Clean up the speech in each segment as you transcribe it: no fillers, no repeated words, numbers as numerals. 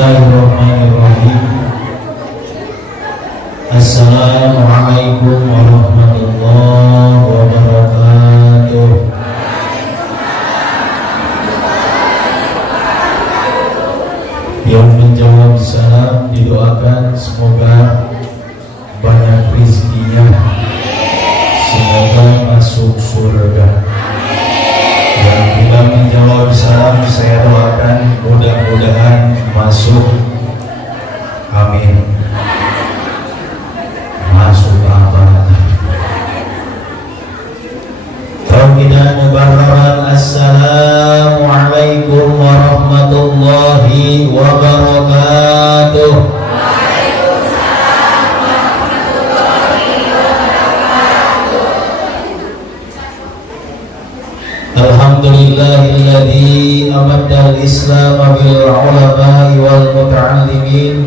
Bismillahirrahmanirrahim. Assalamualaikum warahmatullahi wabarakatuh. Yang menjawab salam didoakan semoga banyak rezekinya, semoga masuk surga. Yang tidak menjawab salam saya doakan mudah-mudahan masuk, amin. Masuk apa? Tauhidan mubarrakan. Assalamualaikum warahmatullahi wabarakatuh. Alhamdulillahilladzi amadda al-islam bil ulama'i wal muta'allimin.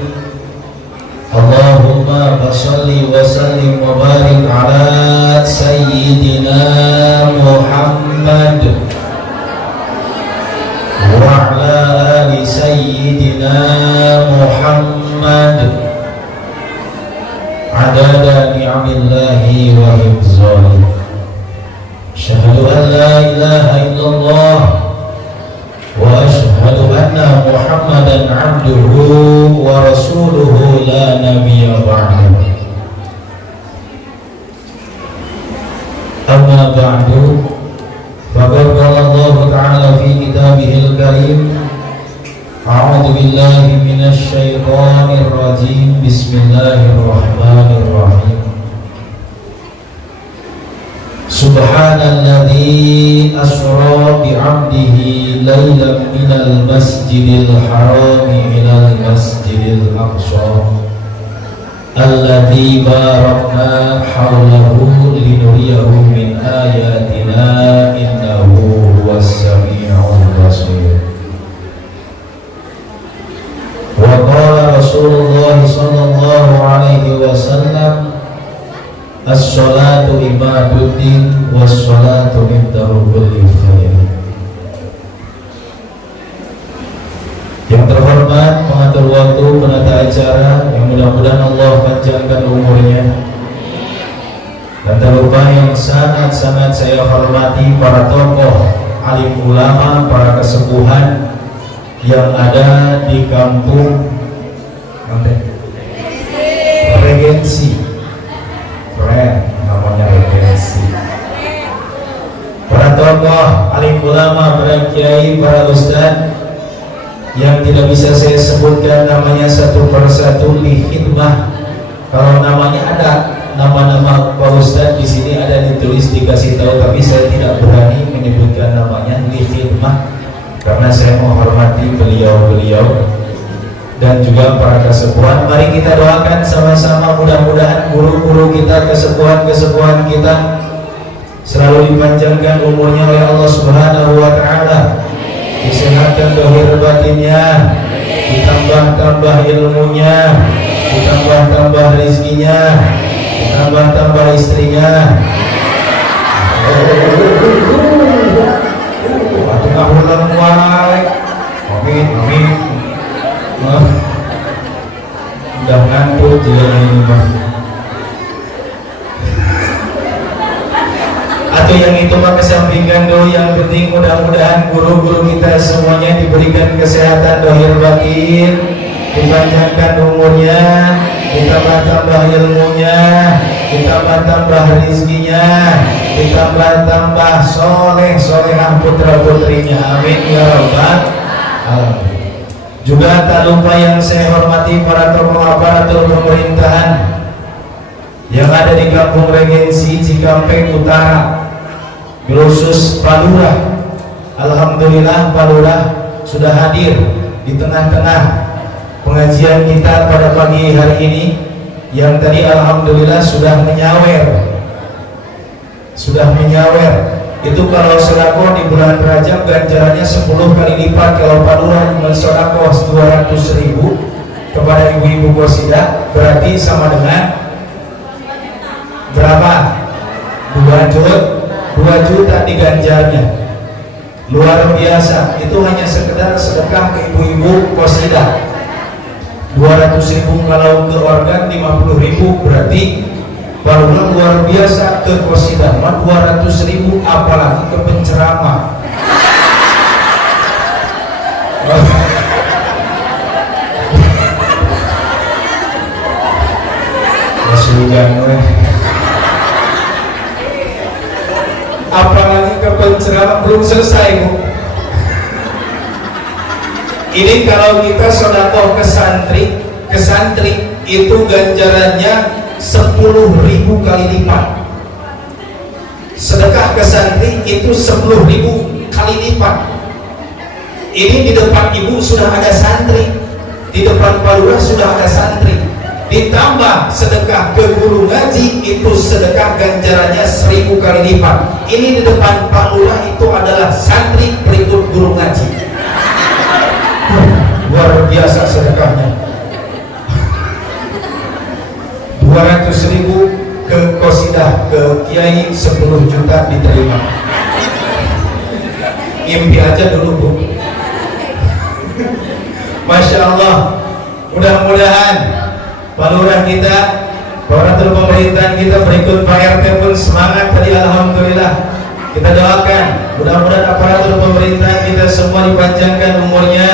Allahumma shalli wa sallim wa barik ala sayyidina Muhammad wa ala ali sayyidina Muhammad adada ni'amillahi wa hifzah. Asyhadu an la ilaha illallah wa asyhadu anna Muhammadan abduhu wa rasuluhu la nabiyya ba'dahu. Amma ba'du, faqad qala Allah ta'ala fi kitabihil karim, a'udzu billahi minasy syaithanir rajim. Bismillahirrahmanirrahim. Subhanalladzi asra bi'abdihi laylan minal masjidil harami ilal masjidil aqsa alladzi barakna hawlahu linuriyahu min ayatina innahu huwas sami'ul basir. Wa qala Rasulullah sallallahu alaihi wasallam, as-salatu ibaduddin was-salatu miftahu kulli khair. Yang terhormat pengatur waktu, penata acara, yang mudah-mudahan Allah panjangkan umurnya. Dan tak lupa yang sangat-sangat saya hormati para tokoh, alim ulama, para kesepuhan yang ada di kampung Regensi. Namanya regensi. Para tokoh, alim ulama, para kiai, para ustaz yang tidak bisa saya sebutkan namanya satu persatu li khidmah. Kalau namanya ada, nama-nama Pak Ustaz di sini ada ditulis, dikasih tahu, tapi saya tidak berani menyebutkan namanya li khidmah karena saya menghormati beliau-beliau dan juga para kesepuhan. Mari kita doakan sama-sama, mudah-mudahan guru-guru kita, kesepuhan-kesepuhan kita selalu dipanjangkan umurnya oleh Allah Subhanahu wa taala, disehatkan dohir batinnya, ditambah-tambah ilmunya, ditambah-tambah rezekinya, ditambah-tambah istrinya. Amin, amin. Udah ngantuk juga ini mah. Atau yang itu mah kesampingkan dulu. Yang penting mudah-mudahan guru-guru kita semuanya diberikan kesehatan dohir batin, dipanjangkan umurnya, ditambah-tambah ilmunya, ditambah-tambah rezekinya, ditambah-tambah soleh-solehah putra-putrinya. Amin ya rabbal alamin. Juga tak lupa yang saya hormati para tokoh aparatur pemerintahan yang ada di Kampung Regensi, Cikampek Utara, khusus Pak Lurah. Alhamdulillah Pak Lurah sudah hadir di tengah-tengah pengajian kita pada pagi hari ini, yang tadi alhamdulillah sudah menyawer. Itu kalau sedekah di bulan Rajab ganjarannya 10 kali lipat. Kalau Pak Lurah mensedekah 200.000 kepada ibu-ibu qasidah, berarti sama dengan berapa? 2 juta diganjarnya. Luar biasa. Itu hanya sekedar sedekah ke ibu-ibu qasidah. 200.000 kalau ke organ 50.000, berarti barulah luar biasa. Ke qasidah mah 200.000, apalagi ke penceramah. Apalagi ke penceramah, belum selesai Bu. Ini kalau kita sedekah ke santri itu ganjarannya 10.000 kali lipat. Sedekah ke santri itu 10.000 kali lipat. Ini di depan ibu sudah ada santri, di depan Pak Lurah sudah ada santri, ditambah sedekah ke guru ngaji itu sedekah ganjarannya 1000 kali lipat. Ini di depan Pak Lurah itu adalah santri berikut guru ngaji. Luar biasa sedekahnya. 200.000 ke qasidah ke kiai, 10 juta diterima. Impi aja dulu Bu. Masya Allah. Mudah-mudahan Pak Lurah kita, aparatur pemerintahan kita, berikut Pak RT pun semangat tadi, alhamdulillah. Kita doakan mudah-mudahan aparatur pemerintahan kita semua dipanjangkan umurnya,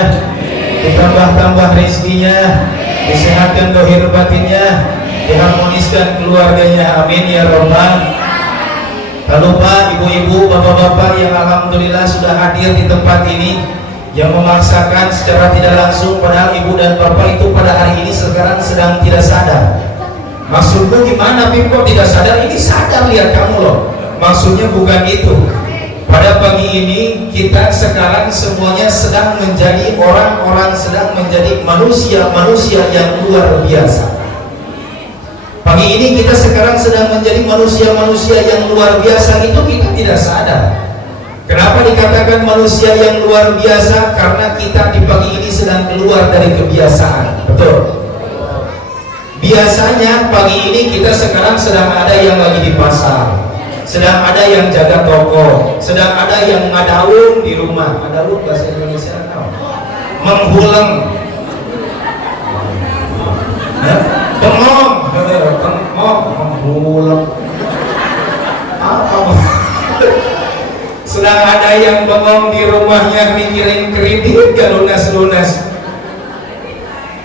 ditambah-tambah rezekinya, disehatkan dohir batinnya, diharmoniskan keluarganya, amin ya robbal. Tak lupa ibu-ibu, bapak-bapak yang alhamdulillah sudah hadir di tempat ini, yang memaksakan secara tidak langsung, padahal ibu dan bapak itu pada hari ini sekarang sedang tidak sadar. Maksudku gimana Bim, kok tidak sadar? Ini sadar, lihat kamu loh. Maksudnya bukan itu. Pada pagi ini kita sekarang semuanya sedang menjadi orang-orang, sedang menjadi manusia-manusia yang luar biasa. Pagi ini kita sekarang sedang menjadi manusia-manusia yang luar biasa, itu kita tidak sadar. Kenapa dikatakan manusia yang luar biasa? Karena kita di pagi ini sedang keluar dari kebiasaan. Betul. Biasanya pagi ini kita sekarang sedang ada yang lagi di pasar, sedang ada yang jaga toko, sedang ada yang ngadaun di rumah. Ngadaun bahasa Indonesia apa? Menghuleng, bengong, menghuleng. Apa? Sedang ada yang bengong di rumahnya mikirin kredit gak lunas-lunas.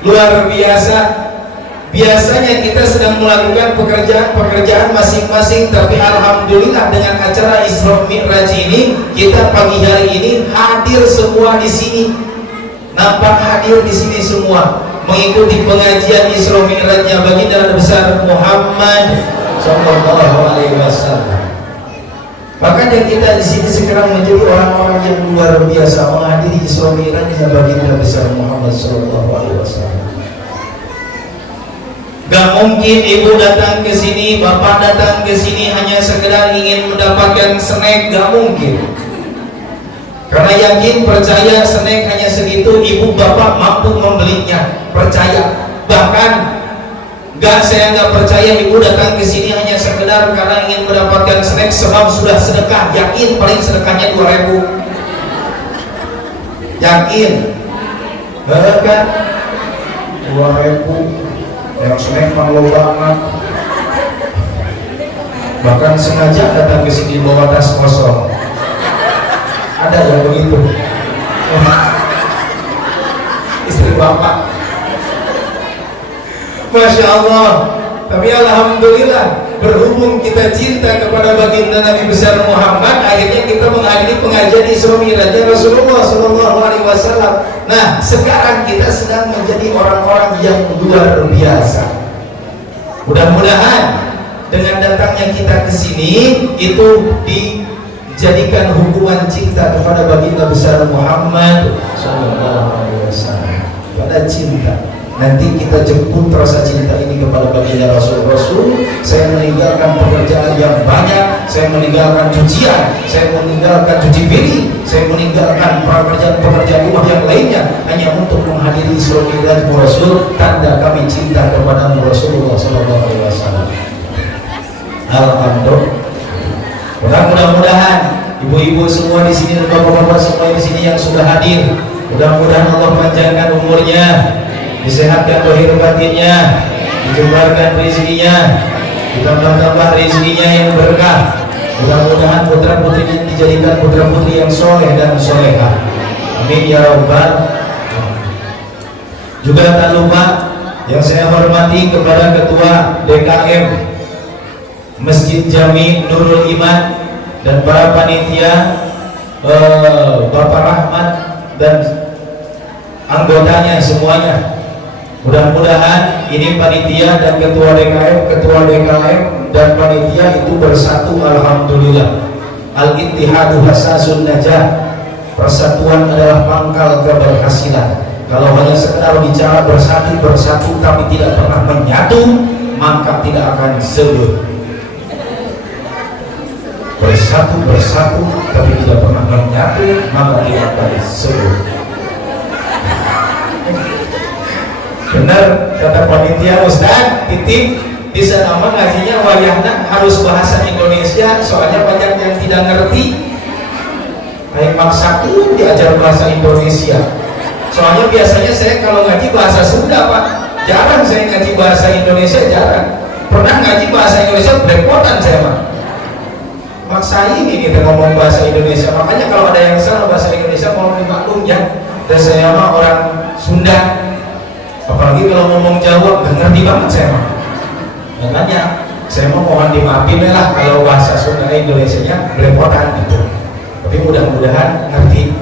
Luar biasa. Biasanya kita sedang melakukan pekerjaan masing-masing, tapi alhamdulillah dengan acara Isra Mi'raj ini, kita pagi hari ini hadir semua di sini. Nampak hadir di sini semua mengikuti pengajian Isra Mi'rajnya baginda Nabi besar Muhammad sallallahu alaihi wasallam. Bahkan yang kita di sini sekarang menjadi orang-orang yang luar biasa menghadiri Isra Mi'rajnya baginda Nabi besar Muhammad sallallahu alaihi wasallam. Gak mungkin ibu datang ke sini, bapak datang ke sini hanya sekedar ingin mendapatkan snack, gak mungkin. Karena yakin, percaya snack hanya segitu, ibu bapak mampu membelinya, percaya. Bahkan saya nggak percaya ibu datang ke sini hanya sekedar karena ingin mendapatkan snack, sebab sudah sedekah, yakin paling sedekahnya 2.000. Yakin? Kan? 2.000. Yang snack malu banget, bahkan sengaja datang ke sini bawa tas kosong. Ada yang begitu. Istri bapak, Masya Allah. Tapi alhamdulillah, berhubung kita cinta kepada baginda Nabi besar Muhammad, akhirnya kita menghadiri pengajian Isra Mi'rajnya Rasulullah sallallahu alaihi wasallam. Nah, sekarang kita sedang menjadi orang-orang yang luar biasa. Mudah-mudahan dengan datangnya kita ke sini itu dijadikan hubungan cinta kepada baginda besar Muhammad sallallahu alaihi wasallam. Pada cinta, nanti kita jemput rasa cinta ini kepada baginda Rasul. Saya meninggalkan pekerjaan yang banyak, saya meninggalkan cucian, saya meninggalkan cuci piring, saya meninggalkan pekerjaan rumah yang lainnya hanya untuk menghadiri Isra Mi'raj Rasul, tanda kami cinta kepada Rasulullah sallallahu alaihi wasallam. Alhamdulillah. Mudah-mudahan ibu-ibu semua di sini dan bapak-bapak semua di sini yang sudah hadir, mudah-mudahan Allah panjangkan umurnya, disehatkan lahir batinnya, dijembarkan rezekinya, ditambah-tambah rezekinya yang berkah. Mudah-mudahan putra putrinya dijadikan putra putri yang soleh dan solehah. Amin ya rabbal. Juga tak lupa yang saya hormati kepada ketua DKM Masjid Jami Nurul Iman dan para panitia, Bapak Rahmat dan anggotanya semuanya. Mudah-mudahan ini panitia dan ketua DKM dan panitia itu bersatu, alhamdulillah. Al-ittihadu hasasun najah. Persatuan adalah pangkal keberhasilan. Kalau hanya sekedar bicara bersatu tapi tidak pernah menyatu, maka tidak akan sebut. Bersatu tapi tidak pernah menyatu, maka tidak akan sebut. Benar kata panitia, Ustaz, titip bisa nama ngajinya wayahna harus bahasa Indonesia, soalnya banyak yang tidak ngerti. Kayak maksaku diajar bahasa Indonesia. Soalnya biasanya saya kalau ngaji bahasa Sunda, Pak. Jarang saya ngaji bahasa Indonesia, jarang. Pernah ngaji bahasa Indonesia belepotan saya, Pak. Maksa ini kita ngomong bahasa Indonesia. Makanya kalau ada yang salah bahasa Indonesia mau dimaklum ya. Dan saya mah orang Sunda. Apalagi kalau ngomong Jawa, nggak ngerti banget saya mah. Makanya saya mau mohon dimaafin lah kalau bahasa Sunda Indonesia-nya belepotan gitu. Tapi mudah-mudahan ngerti.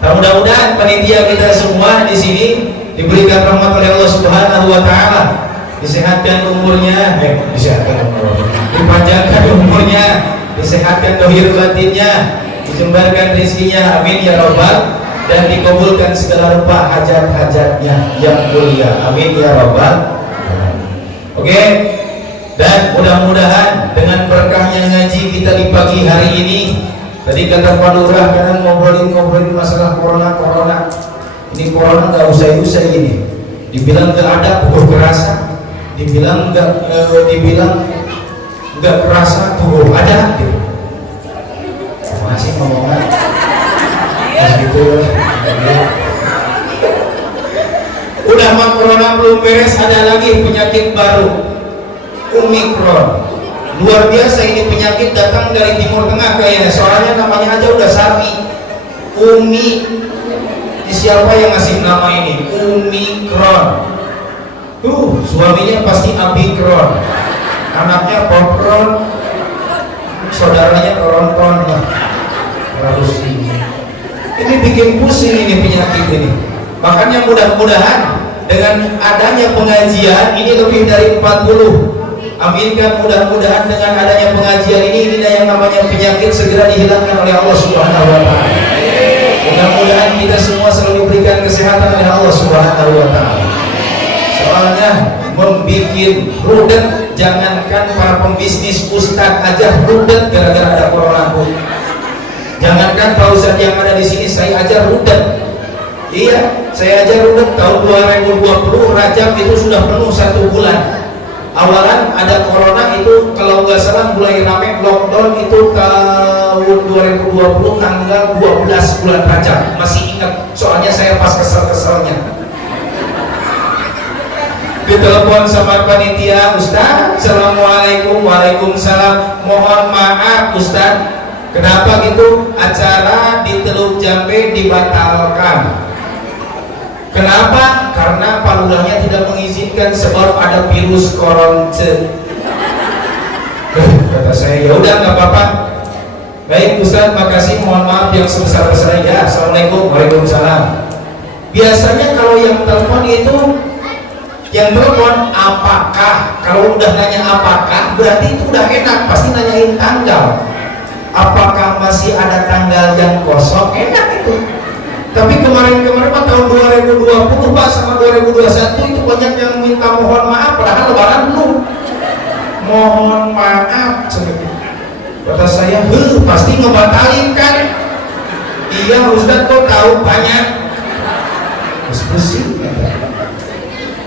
Nah, mudah-mudahan panitia kita semua di sini diberikan rahmat oleh Allah Subhanahu wa taala, disehatkan umurnya, dipanjangkan umurnya, disehatkan dohir batinnya, dijembarkan rezekinya, amin ya rabbal, dan dikabulkan segala rupa hajat-hajatnya yang mulia, amin ya rabbal. Oke, dan mudah-mudahan dengan berkahnya ngaji kita di pagi hari ini. Tadi kata Pak Lurah kadang ngobrolin masalah corona. Ini corona nggak usai-usai ini. Dibilang nggak ada, pukul kerasa. Dibilang nggak kerasa, pukul ada. Gitu. Masih ngomongan. Gitu. Udah mah corona belum beres, ada lagi penyakit baru, Omikron. Luar biasa ini penyakit datang dari Timur Tengah kayaknya, soalnya namanya aja udah sapi. Umi, siapa yang ngasih nama ini? Omikron. Suaminya pasti Abikron, anaknya Popron, saudaranya Toronton. Harus ini bikin pusing ini penyakit ini. Makanya mudah-mudahan dengan adanya pengajian ini lebih dari 40. Aminkan mudah-mudahan dengan adanya pengajian ini yang namanya penyakit segera dihilangkan oleh Allah Subhanahu wa taala. Mudah-mudahan kita semua selalu diberikan kesehatan oleh Allah Subhanahu wa taala. Soalnya membikin rudet, jangankan para pembisnis, ustaz aja rudet gara-gara ada corona. Jangankan Pak Ustadz yang ada di sini, saya aja rudet. Iya, saya aja rudet tahun 2020 Rajab itu sudah penuh 1 bulan. Awalan ada corona itu kalau nggak salah mulai rame lockdown itu tahun 2020 tanggal 12 bulan Rajab. Masih ingat, soalnya saya pas kesel-keselnya ditelepon sama panitia, Ustaz, Assalamualaikum. Waalaikumsalam, mohon maaf Ustaz, kenapa gitu acara di Teluk Jambe dibatalkan? Kenapa? Karena Pak Lurahnya tidak mengizinkan sebab ada virus corona. Kata saya, ya udah nggak apa-apa. Baik Ustaz, makasih, mohon maaf yang sebesar-besarnya. Assalamualaikum. Waalaikumsalam. Biasanya kalau yang telepon itu, yang telepon apakah, kalau udah nanya apakah berarti itu udah enak, pasti nanyain tanggal. Apakah masih ada tanggal yang kosong? Enak itu. Tapi kemarin-kemarin tahun 2020 Pak sama 2021 itu banyak yang minta mohon maaf, padahal lebaran belum. Mohon maaf, kata saya, pasti ngebatalin kan? Iya Ustaz, kok tahu banyak? Pusing.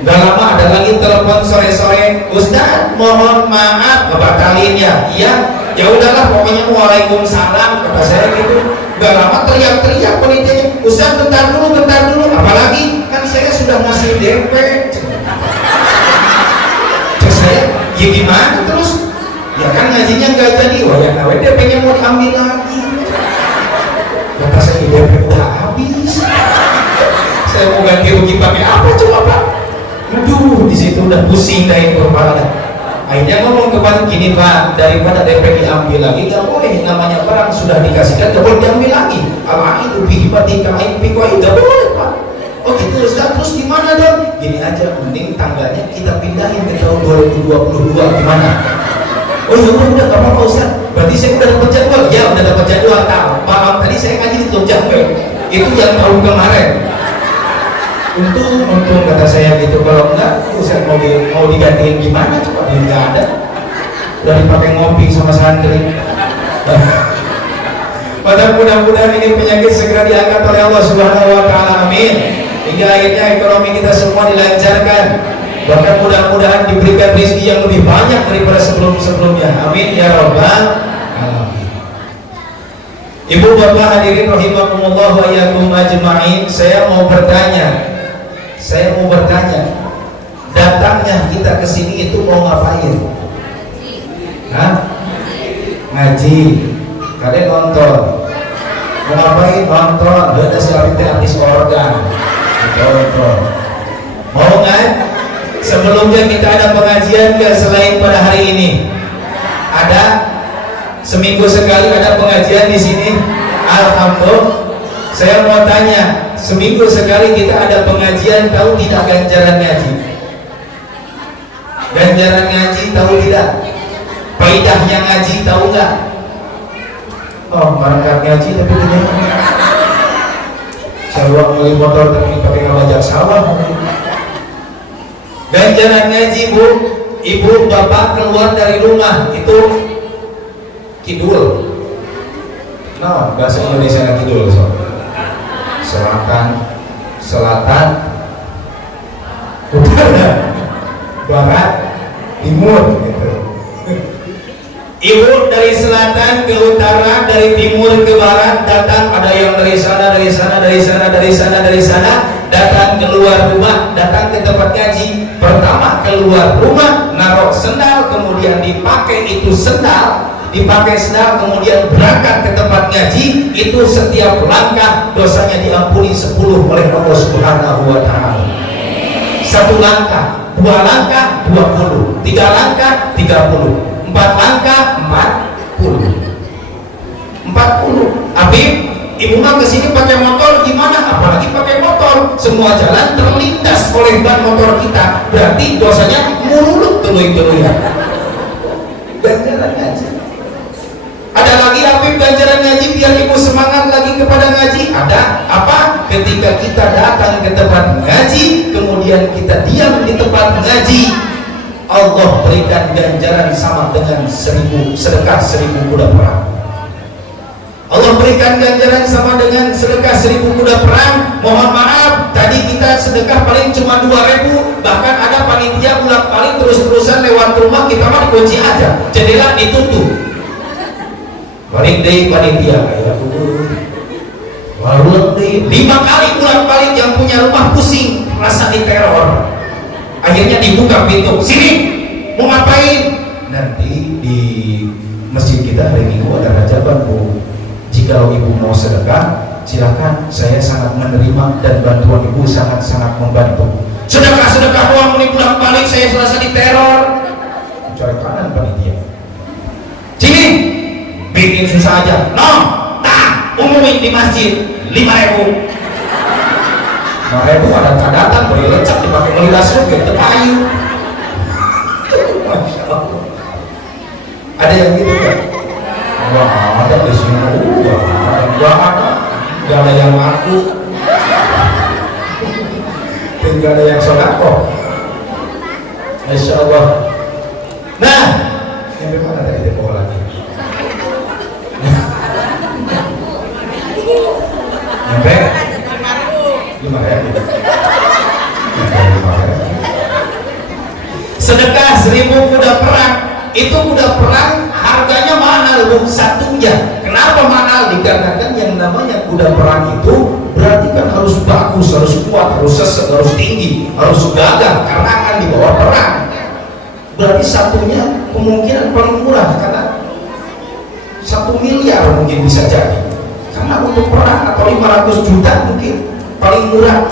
Gak lama ada lagi telepon sore-sore, Ustaz mohon maaf ngebatalin ya. Iya, ya udahlah pokoknya waalaikumsalam, kata saya gitu. Gak lama teriak-teriak penitinya, Ustaz bentar dulu, apalagi kan saya sudah ngasih saya mau ganti rugi pakai apa coba Pak? Aduh, di situ udah pusing dari kepala. Akhirnya ngomong ke Pak, gini Pak, daripada DP diambil lagi, gak boleh, namanya barang sudah dikasihkan, gak boleh diambil lagi. Apa itu bihibatika aipikoi, gak boleh Pak. Oh gitu Ustaz, terus gimana dong? Gini aja, mending tanggalnya kita pindahin ke tahun 2022, gimana? Oh iya udah gak apa-apa Ustaz, berarti saya udah dapat jadwal. Ya udah dapat jadwal, tahu malam tadi saya ngaji di Teluk Jambe, itu yang tahun kemarin. Untung kata saya gitu, kalau enggak Ustaz mau digantiin gimana coba, dia nggak ada, udah dipakai ngopi sama santri. Mudah-mudahan ini penyakit segera diangkat oleh Allah Subhanahu wa Ta'ala, amin, hingga akhirnya ekonomi kita semua dilancarkan, bahkan mudah-mudahan diberikan rezeki yang lebih banyak daripada sebelum-sebelumnya, amin ya rabbal alamin. Ibu bapak hadirin rahimakumullah wa iyyakum ajma'in, saya mau bertanya, datangnya kita ke sini itu mau ngapain? Hah? Ngaji. Kalian nonton. Mau ngapain? Nonton. Ada siapa artis organ. Nonton. Mau nggak? Sebelumnya kita ada pengajian ke selain pada hari ini? Ada? Seminggu sekali ada pengajian di sini. Alhamdulillah. Saya mau tanya, seminggu sekali kita ada pengajian, tahu tidak ganjaran ngaji? Ganjaran ngaji tahu tidak? Faedahnya ngaji tahu nggak? Oh, berangkat ngaji tapi tidak. Saya beli motor tapi pakai ngajak sawah. Ganjaran ngaji Bu, ibu bapak keluar dari rumah itu kidul. Nah, bahasa Indonesia kidul so. Selatan, utara, barat, timur gitu. Ibu dari selatan ke utara, dari timur ke barat datang, ada yang dari sana, datang keluar rumah, datang ke tempat ngaji. Pertama keluar rumah, naruh sendal, kemudian dipakai itu sendal, kemudian berangkat ke tempat ngaji. Itu setiap langkah dosanya diampuni 10 oleh Allah Subhanahu wa Ta'ala. 1 langkah, 2 langkah 20, 3 langkah 30, 4 langkah 40. Habib, ibu mah kesini pakai motor gimana? Apalagi pakai motor, semua jalan terlindas oleh ban motor kita, berarti dosanya muluk tuluy-tuluy. Ganjaran ngaji. Ada lagi Habib ganjaran ngaji biar ibu semangat lagi kepada ngaji. Ada apa? Ketika kita datang ke tempat ngaji, kemudian kita diam di tempat ngaji, Allah berikan ganjaran sama dengan 1000 sedekah 1000 kuda perang. Allah berikan ganjaran sama dengan sedekah 1000 kuda perang. Mohon maaf, tadi kita sedekah paling cuma 2000, bahkan ada panitia bolak-balik terus-terusan lewat rumah kita mah dikunci aja, jendela ditutup. Balik deh panitia kayak baru deh 5 kali bolak-balik, yang punya rumah pusing, merasa diteror. Akhirnya dibuka pintu, sini mau ngapain? Nanti di masjid kita hari Minggu ada rajaban Bu. Jika ibu mau sedekah, silakan, saya sangat menerima dan bantuan ibu sangat-sangat membantu. Sedekah uang ini bolak-balik, saya selasa diteror. Cari kanan panitia, sini bikin susah aja, no, umumin di masjid 5.000. 5.000 ada datang beri lecak dipakai melilas gitu payu. Masya Allah. Ada yang gitu kan? Wah, ada di sini. Wah, ada. Gak ada yang ngaku. Tinggal ada yang sodako. Masya Allah. Nah, yang bagaimana tadi depo lagi? Sampai 5.000. Sedekah 1000 kuda perang. Itu kuda perang harganya mahal Bu, satunya. Kenapa mahal? Dikarenakan yang namanya kuda perang itu berarti kan harus bagus, harus kuat, harus sesat, harus tinggi, harus gagah, karena akan dibawa perang. Berarti satunya kemungkinan paling murah, karena 1 miliar mungkin bisa jadi. Karena untuk perang atau 500 juta mungkin paling murah.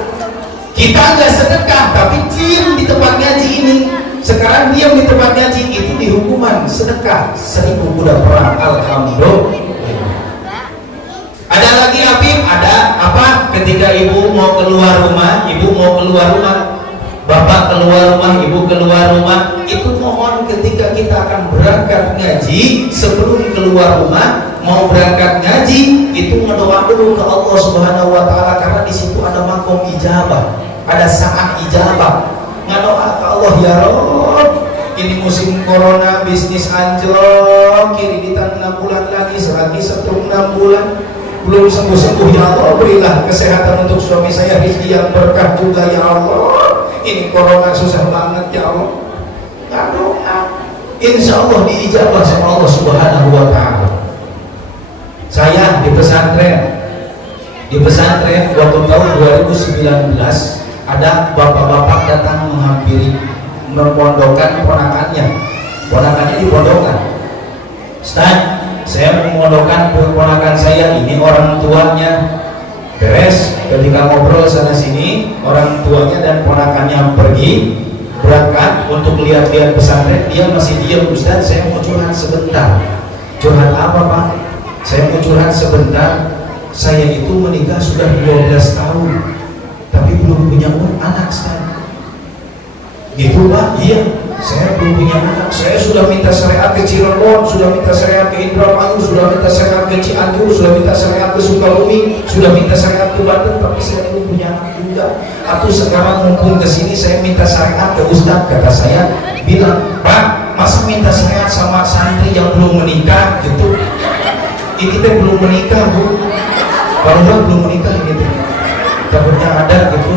Kita nggak sedekah tapi diam di tempat ngaji ini. Sekarang diam di tempat ngaji itu dihukuman sedekah 1000 kuda perang. Alhamdulillah. Ada lagi Habib, ada apa? Ketika ibu mau keluar rumah, bapak keluar rumah, ibu keluar rumah, itu mohon ketika kita akan berangkat ngaji, sebelum keluar rumah mau berangkat ngaji, itu berdoa dulu ke Allah Subhanahu wa taala, karena di situ ada makom ijabah, ada saat ijabah. Ngadoa ke Allah, ya Rabb, ini musim corona, bisnis anjlok, kiritan 6 bulan lagi, selagi 6 bulan belum sembuh-sembuh, ya Allah berilah kesehatan untuk suami saya, rezeki yang berkah juga ya Allah, ini corona susah banget ya Allah. Doa insya Allah diijabah sama Allah Subhanahu wa ta'ala. Saya di pesantren waktu tahun 2019 ada bapak-bapak datang menghampiri, memondokkan ponakannya dipondokkan. Ustaz, saya memondokkan ponakan saya, ini orang tuanya. Beres, ketika ngobrol sana sini, orang tuanya dan ponakannya pergi berangkat untuk lihat-lihat pesantren, dia masih diam. Ustaz, saya mau curhat sebentar. Curhat apa Pak? Saya mau curhat sebentar. Saya itu menikah sudah 12 tahun tapi belum punya anak Ustaz. Gitu Pak? Iya, saya belum punya anak. Saya sudah minta syariat ke Cirebon, sudah minta syariat ke Indramayu, sudah minta syariat ke Cianjur, sudah minta syariat ke Sukabumi, sudah minta syariat ke Banten, tapi saya belum punya anak juga. Atau sekarang mumpung ke sini saya minta syariat ke Ustaz. Kata saya, bilang, Pak, masa minta syariat sama santri yang belum menikah gitu? Ini teh belum menikah Bu. Kalau belum menikah gitu. Takutnya ada gitu.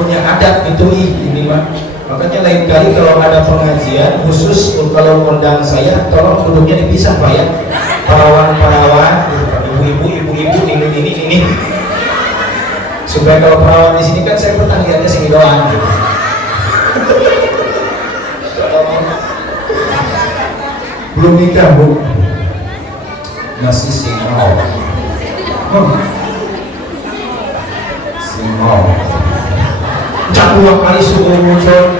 Punya adat gitu ini mah. Makanya lain kali kalau ada pengajian khusus, kalau undang saya tolong duduknya dipisah Pak ya. Perawan ibu-ibu ini supaya kalau perawan di sini kan saya pernah lihatnya sini doang gitu. Belum nikah Bu, masih single. Cak 2 kali subuh muncul,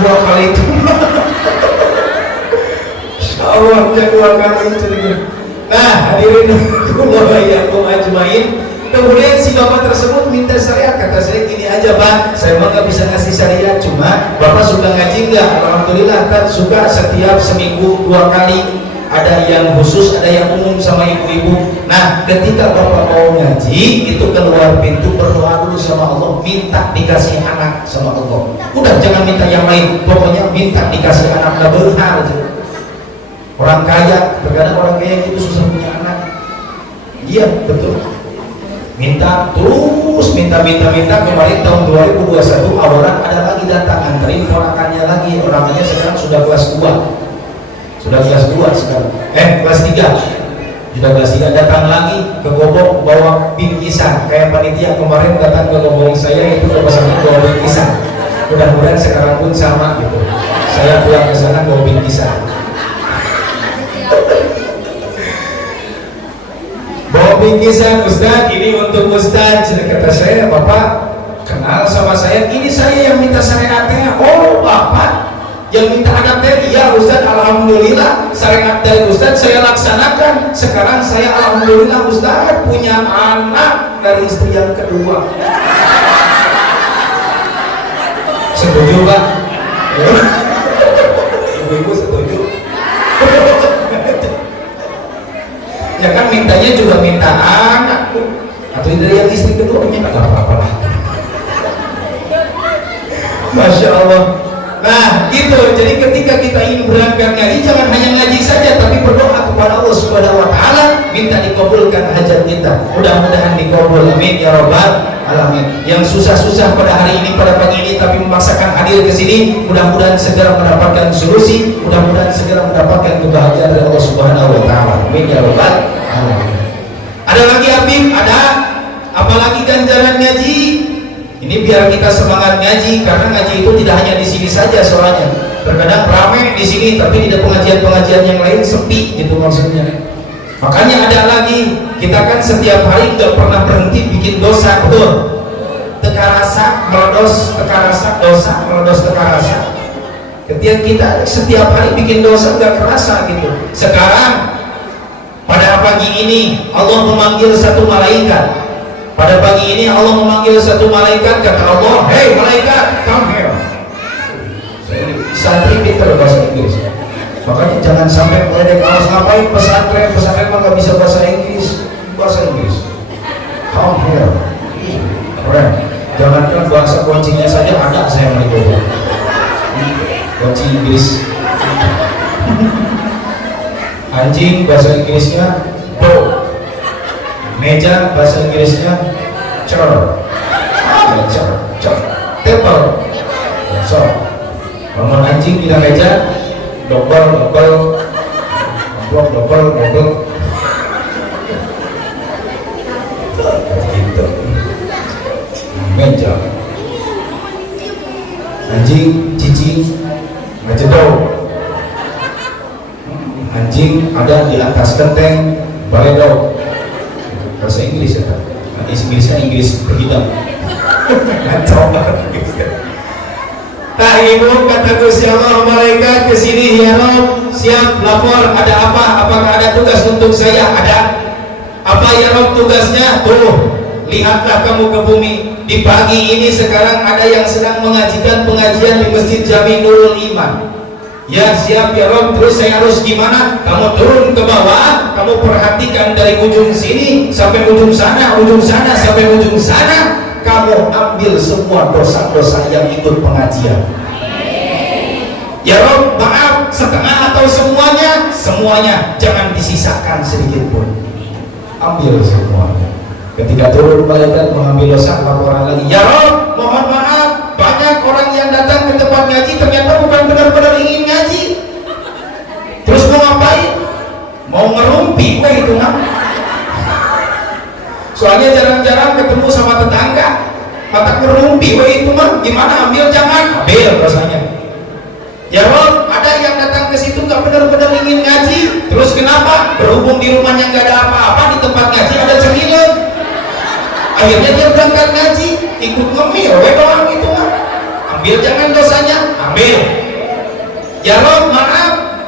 2 kali itu. Allah, cak 2 kali muncul. Nah, hadirin Allah ya ajmain. Kemudian si bapak tersebut minta syariat. Kata saya, gini aja Pak, saya mah nggak bisa ngasih syariat, cuma bapak suka ngaji nggak? Alhamdulillah, kan suka setiap seminggu 2 kali. Ada yang khusus, ada yang umum sama ibu-ibu. Nah, ketika bapak mau ngaji, itu keluar pintu berdoa dulu sama Allah, minta dikasih anak sama Allah. Udah jangan minta yang lain, pokoknya minta dikasih anak, gak berhal. Orang kaya, terkadang orang kaya gitu susah punya anak. Iya, betul. Minta terus, minta. Kemarin tahun 2021 awalan ada lagi datang anterin ponakannya lagi. Orangnya sekarang sudah kelas 2. Sudah kelas 2 sekarang, kelas 3 sudah kelas 3, datang lagi ke Gobong bawa bingkisan kayak panitia kemarin datang ke Gobong saya itu ke pesantren bawa bingkisan. Mudah-mudahan sekarang pun sama gitu, saya pulang ke sana bawa bingkisan, bawa bingkisan. Ustaz, ini untuk Ustaz. Kata saya, Bapak kenal sama saya, ini saya yang minta syariatnya. Oh Bapak yang minta anak teh? Iya Ustaz, alhamdulillah syariat dari Ustaz saya laksanakan. Sekarang saya alhamdulillah Ustaz punya anak dari istri yang kedua. Setuju Pak? Ibu-ibu setuju? Ya kan mintanya juga minta anak, atau dari yang istri kedua punya nggak apa-apa lah. Masya Allah. Nah gitu, jadi ketika kita ingin berangkat ngaji, jangan hanya ngaji saja, tapi berdoa kepada Allah Subhanahu wa ta'ala, minta dikabulkan hajat kita. Mudah-mudahan dikabul, amin ya rabbal alamin. Yang susah-susah pada hari ini, pada pagi ini, tapi memaksakan hadir ke sini, mudah-mudahan segera mendapatkan solusi, mudah-mudahan segera mendapatkan kebahagiaan dari Allah Subhanahu wa ta'ala, amin ya rabbal alamin. Ada lagi Habib, ada apalagi ganjaran ngaji. Ini biar kita semangat ngaji, karena ngaji itu tidak hanya di sini saja soalnya. Terkadang ramai di sini, tapi tidak pengajian-pengajian yang lain sepi gitu maksudnya. Makanya ada lagi kita kan setiap hari nggak pernah berhenti bikin dosa, betul? Teka rasa meledos, teka rasa dosa meledos, teka rasa. Ketika kita setiap hari bikin dosa nggak kerasa gitu. Sekarang pada pagi ini Allah memanggil satu malaikat. Pada pagi ini Allah memanggil satu malaikat, kata Allah, "Hei malaikat, come here." Santri pintar bahasa Inggris. Makanya jangan sampai meledek, harus ngapain pesantren mah nggak bisa bahasa Inggris. Come here. Keren. Jangankan bahasa kuncinya saja ada saya menipu. Kunci Inggris. Anjing bahasa Inggrisnya dog. Meja bahasa Inggrisnya chair. Table. So, kalau anjing kita meja, double. Gitu. Meja. Anjing, cicing, ngajedau. Anjing ada di atas genteng, baledau. Bahasa Inggris ya, Inggrisnya Inggris berhidang. Kacau banget. Nah ibu kata Gusti Allah, malaikat kesini ya Rob, siap lapor, ada apa? Apakah ada tugas untuk saya? Ada. Apa ya Rob tugasnya? Tuh, lihatlah kamu ke bumi. Di pagi ini sekarang ada yang sedang mengajikan pengajian di Masjid Jami Nurul Iman. Ya siap ya Rob, terus saya harus gimana? Kamu turun ke bawah, kamu perhatikan dari ujung sini sampai ujung sana sampai ujung sana, kamu ambil semua dosa-dosa yang ikut pengajian. Ya Rob, maaf, setengah atau semuanya? Semuanya, jangan disisakan sedikit pun. Ambil semuanya. Ketika turun malaikat mengambil dosa, laporan lagi, ya Rob, mohon maaf, banyak orang yang datang ke tempat ngaji ternyata bukan benar-benar ingin ngaji. Terus mau ngapain? Mau ngerumpi kok itu mah. Soalnya jarang-jarang ketemu sama tetangga, mata ngerumpi kok itu mah. Gimana ambil? Jangan ambil rasanya. Ya Rob, ada yang datang ke situ nggak benar-benar ingin ngaji. Terus kenapa? Berhubung di rumahnya nggak ada apa-apa, di tempat ngaji ada cemilan. Akhirnya dia berangkat ngaji, ikut ngemil, doang itu mah. Ambil jangan dosanya, ambil. Ya Rob, maaf,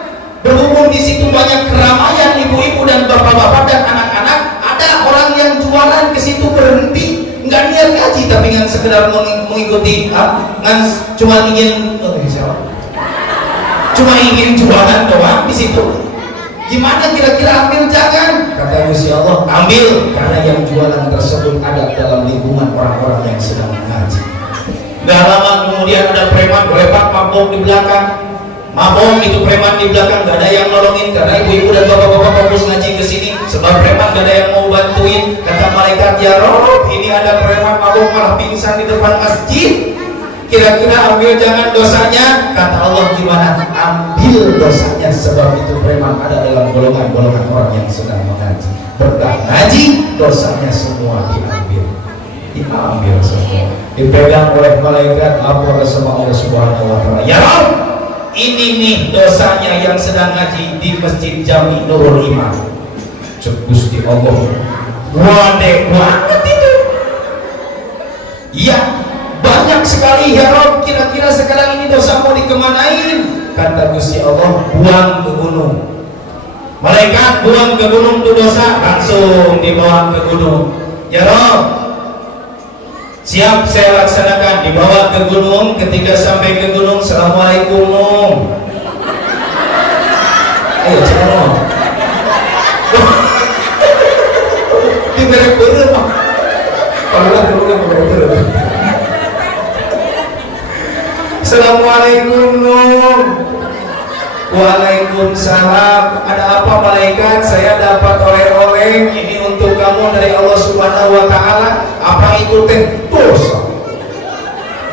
berhubung di situ banyak keramaian ibu-ibu dan bapak-bapak dan anak-anak, ada orang yang jualan ke situ berhenti, nggak niat ngaji tapi ngan sekedar mengikuti, cuma ingin jualan doang di situ. Gimana kira-kira ambil? Jangan, kata Gusti Allah, ambil, karena yang jualan tersebut ada dalam lingkungan orang-orang yang sedang mengaji. Gak lama kemudian ada preman berlepak mabok di belakang, mabok itu preman di belakang, gak ada yang nolongin karena ibu-ibu dan bapak-bapak fokus ngaji ke sini. Sebab preman gak ada yang mau bantuin. Kata malaikat, ya Rob, ini ada preman mabok malah pingsan di depan masjid. Kira-kira ambil jangan dosanya? Kata Allah, gimana? Ambil dosanya, sebab itu preman ada dalam golongan-golongan orang yang sedang mengaji. Berkah ngaji, dosanya semua diambil semua, dipegang oleh malaikat, lapor sama Allah Subhanahu wa Ta'ala. Ya Rob, ini nih dosanya yang sedang ngaji di Masjid Jami Nurul Iman. Cekus di Allah, gede banget itu. Ya, banyak sekali ya Rob, kira-kira sekarang ini dosa mau dikemanain? Kata Gusti Allah, buang ke gunung. Malaikat buang ke gunung tuh dosa, langsung dibawa ke gunung. Ya Rob, siap saya laksanakan. Dibawa ke gunung. Ketika sampai ke gunung, Assalamualaikum Nung. Ayo cek Nung. Diberek-berek Pak. Kalau diberek-berek. Assalamualaikum Nung. Waalaikumsalam. Ada apa malaikat? Saya dapat oleh-oleh ini untuk kamu dari Allah Subhanahu wa Ta'ala. Apa itu teh? Dosa.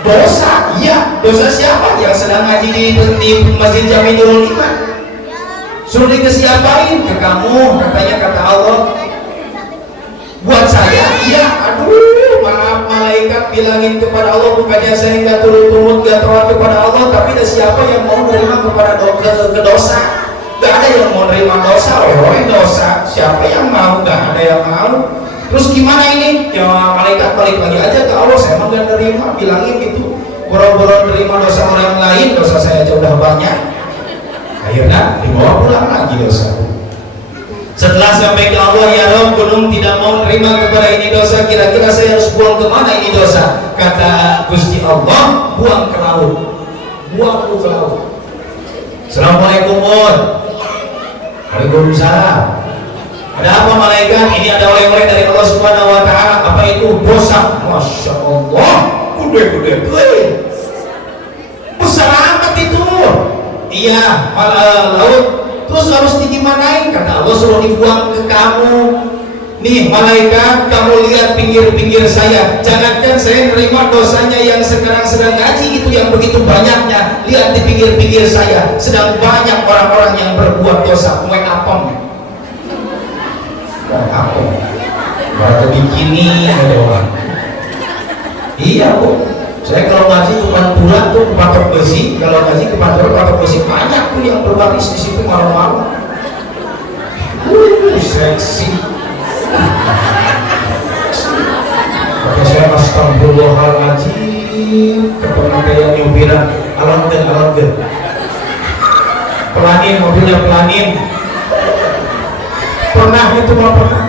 Dosa? Iya. Dosa siapa? Yang sedang ngaji di Masjid Jami Nurul Iman. Suruh dikesiapain? Ke kamu, katanya, kata Allah. Buat saya? Iya. Aduh, maaf malaikat, bilangin kepada Allah, bukannya saya nggak turut-turut nggak taat kepada Allah, tapi ada siapa yang mau menerima kepada ke dosa? Gak ada yang mau nerima dosa, dosa. Siapa yang mau? Gak ada yang mau. Terus gimana ini? Ya malaikat balik lagi aja ke Allah. Saya emang gak nerima, bilangin gitu. Boro-boro nerima dosa orang lain, dosa saya aja udah banyak. Akhirnya dibawa pulang lagi dosa. Setelah sampai ke Allah, ya Rob, gunung tidak mau nerima kepada ini dosa, kira-kira saya harus buang kemana ini dosa? Kata Gusti Allah, buang ke laut. Buang ke laut. Assalamualaikum warahmatullahi. Waalaikumsalam. Ada apa malaikat? Ini ada oleh-oleh dari Allah Subhanahu wa taala. Apa itu? Dosa. Masya Allah. Gede. Besar amat itu. Iya, laut. Terus harus digimanain? Kata Allah, suruh dibuang ke kamu. Nih malaikat, kamu lihat pinggir-pinggir saya. Jangankan saya nerima dosanya yang sekarang sedang ngaji itu yang begitu banyaknya. Lihat di pinggir-pinggir saya, sedang banyak orang-orang yang berbuat dosa. Kue apem, baru bikini doang. Iya bu, saya kalau ngaji ke Pantura tuh ke patok besi. Kalau ngaji ke Pantura patok besi banyak tuh yang berbaris di situ malam-malam. Seksi. Oke, saya astagfirullahaladzim. Ketemu kayak nyupiran alon-alon. Pelanin, mobilnya pelanin. Pernah itu mah pernah.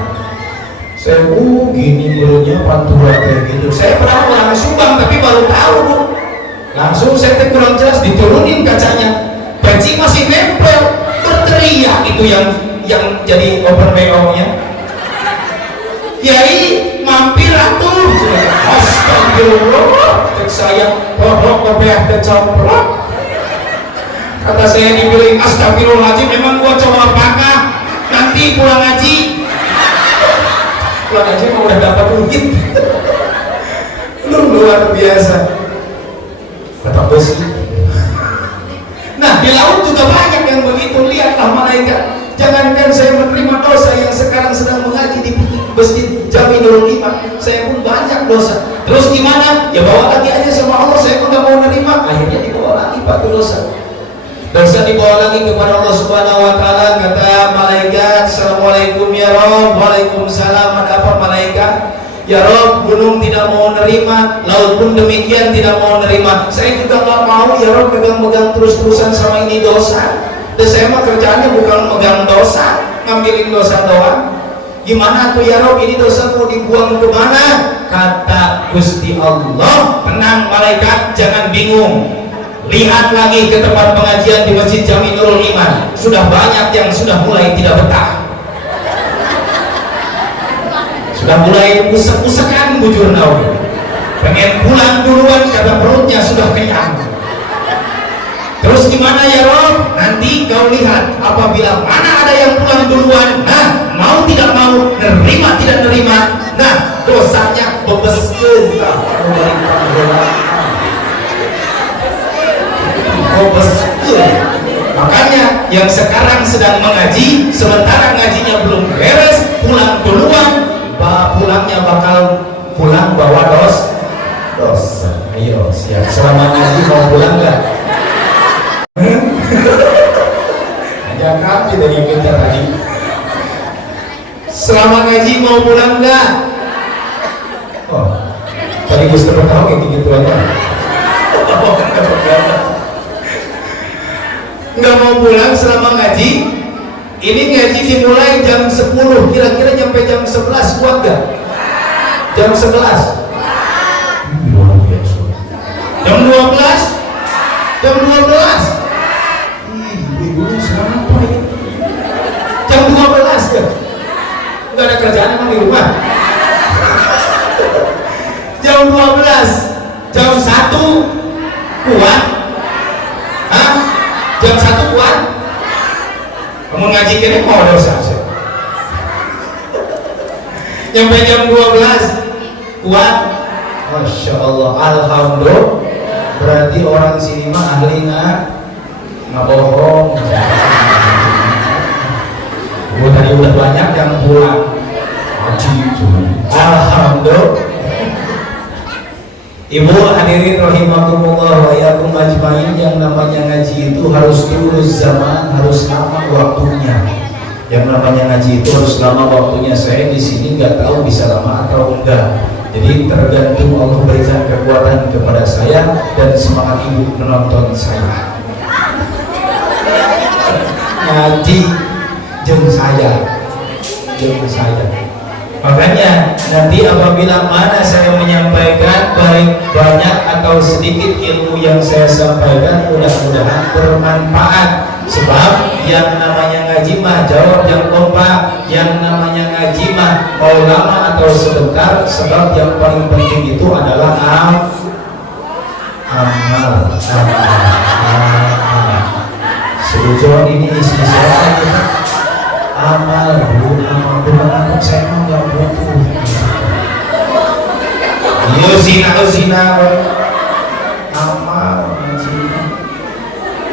Saya gini mulutnya Pantura kayak gitu. Saya pernah langsung bang, tapi baru tahu bu. Langsung saya kurang jelas, diturunin kacanya. Benci masih nempel, berteriak itu yang jadi open BO-nya. Kiai mampir atuh. Astagfirullah. Cek saya rodok kopiah kecomprot. Kata saya dibilang astagfirullahaladzim, memang gua coba apakah nanti pulang ngaji mau udah dapat duit. Luar biasa. Kata besi. Nah di laut juga banyak yang begitu. Lihatlah malaikat. Jangankan saya menerima dosa yang sekarang sedang mengaji di Masjid Jami Nurul Iman, saya pun banyak dosa. Terus gimana? Ya bawa lagi aja sama Allah. Saya pun gak mau nerima. Akhirnya dibawa lagi Pak dosa. Dosa dibawa lagi kepada Allah Subhanahu wa taala. Kata malaikat, Assalamualaikum ya Rob. Waalaikumsalam. Ada apa malaikat? Ya Rob, gunung tidak mau nerima, laut pun demikian tidak mau nerima. Saya juga gak mau ya Rob megang-megang terus-terusan sama ini dosa. Dan saya mah kerjaannya bukan megang dosa, ngambilin dosa doang. Gimana tuh ya Rob, ini dosa mau dibuang kemana? Kata Gusti Allah, tenang malaikat, jangan bingung. Lihat lagi ke tempat pengajian di Masjid Jami Nurul Iman. Sudah banyak yang sudah mulai tidak betah. Sudah mulai usek-usekan bujur nawi. Pengen pulang duluan karena perutnya sudah kenyang. Terus gimana ya Rob? Nanti kau lihat, apabila mana ada yang pulang duluan, nah mau tidak mau, nerima tidak nerima, nah dosanya bebeskeun. Makanya yang sekarang sedang mengaji, sementara ngajinya belum beres, pulang duluan, pulangnya bakal pulang bawa dosa. Ayo siap. Selama ngaji mau pulang nggak? Ajak kami dari yang pintar tadi. Selama ngaji mau pulang nggak? Oh, tadi gue sudah tahu kayak gitu aja. Nggak mau pulang selama ngaji. Ini ngaji dimulai jam 10, kira-kira nyampe jam 11 kuat gak? Jam 11 jam 12 jam 12 ibunya kenapa ini? Jam 12 ya? Nggak ada kerjaan emang di rumah? Jam 12 jam 1 kuat? Hah? Jam 1 kuat? Kamu ngaji kini mau dosa sih. Nyampe jam 12 kuat? Masya Allah, alhamdulillah. Berarti orang sini mah ahli nggak bohong. Gue tadi udah banyak yang pulang. Alhamdulillah. Ibu hadirin rahimakumullah wa iyyakum ajmain, yang namanya ngaji itu harus tulus zaman, harus lama waktunya. Yang namanya ngaji itu harus lama waktunya. Saya di sini nggak tahu bisa lama atau enggak. Jadi tergantung Allah berikan kekuatan kepada saya dan semangat ibu menonton saya. Ngaji jeng saya. Makanya nanti apabila mana saya menyampaikan, baik banyak atau sedikit ilmu yang saya sampaikan, mudah-mudahan bermanfaat. Sebab yang namanya ngaji mah jawab yang kompak, yang namanya ngaji mah mau lama atau sebentar. Sebab yang paling penting itu adalah amal. Sejauh ini istri saya amal bukan saya mau nggak butuh. Zina amal ngaji.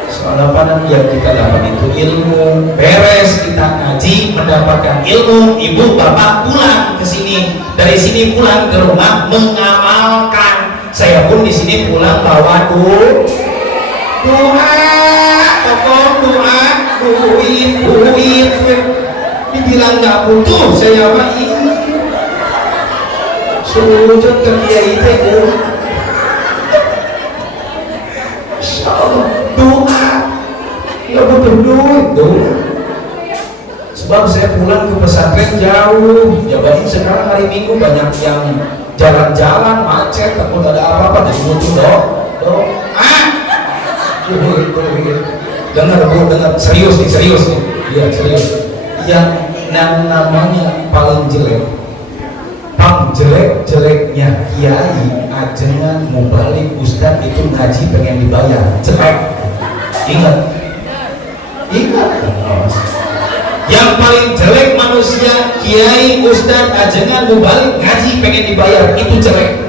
Soalnya apa yang kita dapat itu ilmu. Beres kita ngaji mendapatkan ilmu, ibu bapak pulang ke sini, dari sini pulang ke rumah mengamalkan. Saya pun di sini pulang bawa duit, dibilang nggak butuh, saya mah ini sujud ke kiai teh insyaallah doa, nggak butuh duit doa. Sebab saya pulang ke pesantren jauh, jabatin sekarang hari Minggu banyak yang jalan-jalan macet, takut ada apa-apa, jadi butuh doa. Dengar serius nih, iya serius. Yang namanya paling jeleknya kiai ajengan mubalik ustad itu ngaji pengen dibayar, jelek. Ingat. Yang paling jelek manusia kiai ustad ajengan mubalik ngaji pengen dibayar, itu jelek.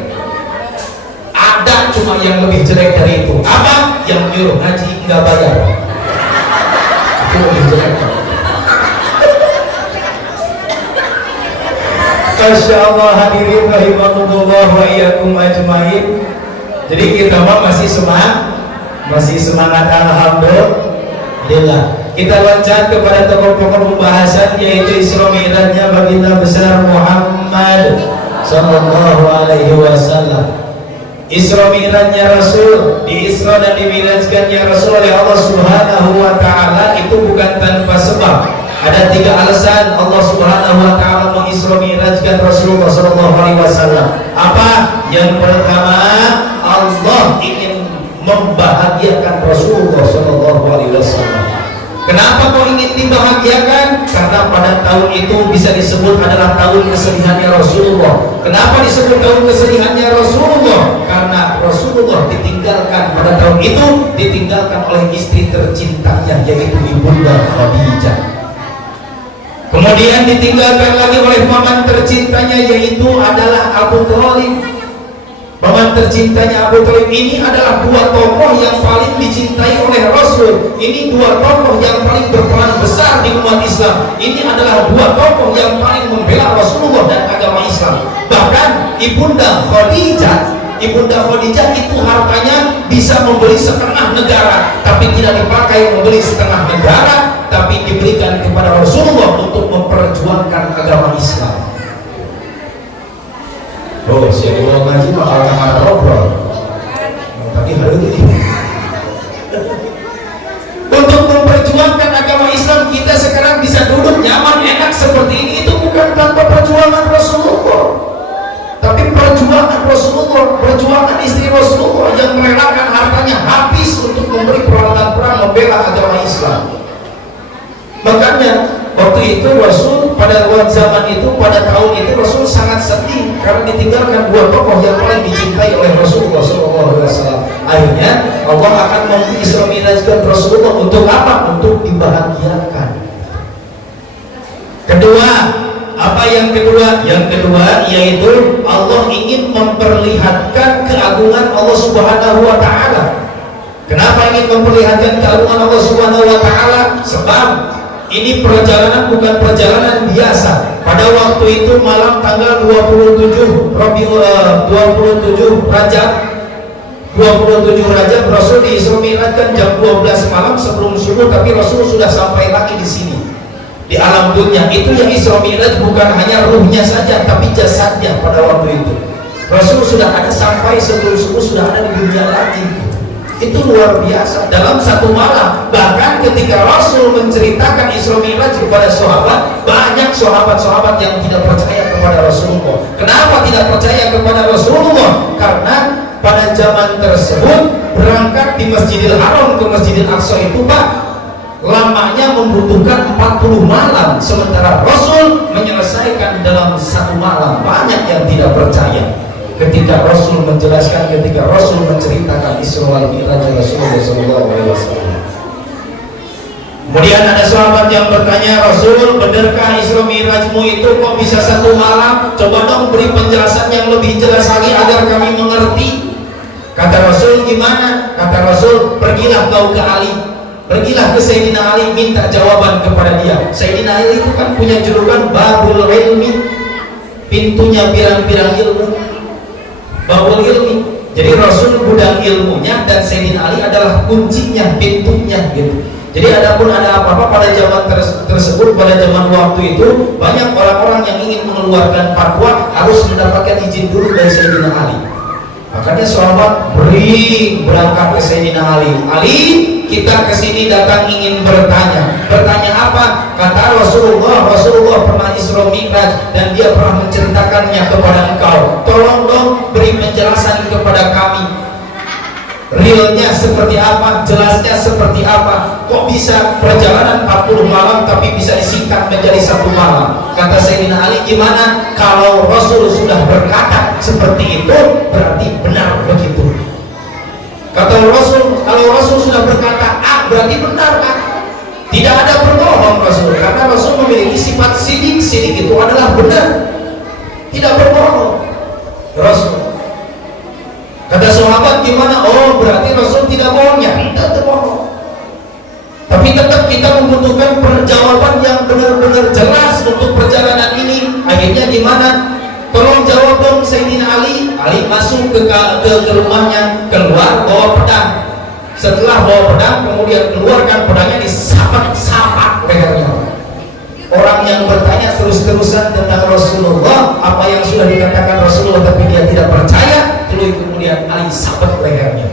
Ada cuma yang lebih jelek dari itu. Apa? Yang nyuruh ngaji nggak bayar. Itu lebih jelek. Masya Allah, hadirin rahimakumullah wa iyyakum ajmain. Jadi kita masih semangat alhamdulillah. Kita loncat kepada tokoh-tokoh pembahasan, yaitu Isra Mi'rajnya baginda besar Muhammad sallallahu alaihi wasallam. Isra Mi'rajnya Rasul, di Isra dan dimirajkannya Rasul oleh Allah Subhanahu wa taala itu bukan tanpa sebab. Ada 3 alasan Allah Subhanahu wa taala mengisra mi'rajkan Rasulullah sallallahu alaihi wasallam. Apa? Yang pertama, Allah ingin membahagiakan Rasulullah sallallahu alaihi wasallam. Kenapa kau ingin dibahagiakan? Karena pada tahun itu bisa disebut adalah tahun kesedihannya Rasulullah. Kenapa disebut tahun kesedihannya Rasulullah? Karena Rasulullah ditinggalkan pada tahun itu, ditinggalkan oleh istri tercintanya, yaitu Ibunda Khadijah. Kemudian ditinggalkan lagi oleh paman tercintanya, yaitu adalah Abu Thalib. Paman tercintanya Abu Thalib ini adalah 2 tokoh yang paling dicintai oleh Rasul. Ini 2 tokoh yang paling berperan besar di umat Islam. Ini adalah 2 tokoh yang paling membela Rasulullah dan agama Islam. Bahkan Ibunda Khadijah itu hartanya bisa membeli setengah negara, tapi tidak dipakai membeli setengah negara, tapi diberikan kepada Rasulullah untuk memperjuangkan agama Islam. Oh, siapa yang ngaji bakal kamar robrol. Tadi hari ini untuk memperjuangkan agama Islam, kita sekarang bisa duduk nyaman enak seperti ini, itu bukan tanpa perjuangan Rasulullah, tapi perjuangan Rasulullah, perjuangan istri Rasulullah yang merelakan hartanya habis untuk memberi peralatan perang membela agama Islam. Makanya waktu itu Rasul pada zaman itu, pada tahun itu Rasul sangat sedih karena ditinggalkan 2 tokoh yang paling dicintai oleh Rasulullah SAW. Akhirnya Allah akan mengisra mi'rajkan Rasulullah untuk apa? Untuk dibahagiakan. Kedua, apa yang kedua? Yang kedua yaitu Allah ingin memperlihatkan keagungan Allah Subhanahu wa taala. Kenapa ingin memperlihatkan keagungan Allah Subhanahu wa taala? Sebab ini perjalanan bukan perjalanan biasa. Pada waktu itu malam tanggal 27 Rajab 27 Rajab Rasul diisra mi'rajkan jam 12 malam sebelum subuh, tapi Rasul sudah sampai lagi di sini di alam dunia. Itu yang Isra Mi'raj, bukan hanya ruhnya saja tapi jasadnya. Pada waktu itu Rasul sudah ada sampai sebelum subuh, sudah ada di dunia lagi. Itu luar biasa dalam satu malam. Bahkan ketika Rasul menceritakan Isra Mi'raj kepada sahabat, banyak sahabat-sahabat yang tidak percaya kepada Rasulullah. Kenapa tidak percaya kepada Rasulullah? Karena pada zaman tersebut berangkat di Masjidil Haram ke Masjidil Aqsa itu Pak, lamanya membutuhkan 40 malam, sementara Rasul menyelesaikan dalam satu malam. Banyak yang tidak percaya ketika Rasul menjelaskan, ketika Rasul menceritakan Isra wal Mi'raj Rasulullah SAW. Kemudian ada sahabat yang bertanya, Rasul, benarkah Isra Mi'rajmu itu kok bisa satu malam? Coba dong beri penjelasan yang lebih jelas lagi agar kami mengerti. Kata Rasul, gimana? Kata Rasul, pergilah kau ke Ali, pergilah ke Sayyidina Ali, minta jawaban kepada dia. Sayyidina Ali itu kan punya julukan Babul Ilmi, pintunya pirang-pirang ilmu, Babul Ilmi. Jadi Rasul gudang ilmunya dan Sayyidina Ali adalah kuncinya, pintunya gitu. Jadi adapun ada apa-apa pada zaman tersebut, pada zaman waktu itu, banyak orang-orang yang ingin mengeluarkan fatwa harus mendapatkan izin dulu dari Sayyidina Ali. Makanya sahabat berangkat ke Sayyidina Ali. Ali, kita kesini datang ingin bertanya. Bertanya apa? Kata Rasulullah pernah Isra Mi'raj dan dia pernah menceritakannya kepada engkau. Tolong dong beri penjelasan kepada kami. Realnya seperti apa? Jelasnya seperti apa? Kok bisa perjalanan 40 malam tapi bisa disingkat menjadi satu malam? Kata Sayyidina Ali, gimana? Kalau Rasul sudah berkata seperti itu, berarti benar begitu. Kata Rasul, kalau Rasul sudah berkata A, berarti benar kan? Tidak ada berbohong Rasul, karena Rasul memiliki sifat sidik. Sidik itu adalah benar, tidak berbohong Rasul. Kata sahabat, gimana? Oh, berarti Rasul tidak bohongnya? Tidak bohong. Tapi tetap kita membutuhkan jawaban yang benar-benar jelas untuk perjalanan ini. Akhirnya gimana? Tolong jawab dong Sayyidina Ali. Ali masuk ke rumahnya, keluar bawa pedang. Setelah bawa pedang, kemudian keluarkan pedangnya, disapat-sapat lehernya. Orang yang bertanya terus-terusan tentang Rasulullah, apa yang sudah dikatakan Rasulullah tapi dia tidak percaya, kemudian Ali sabat lehernya,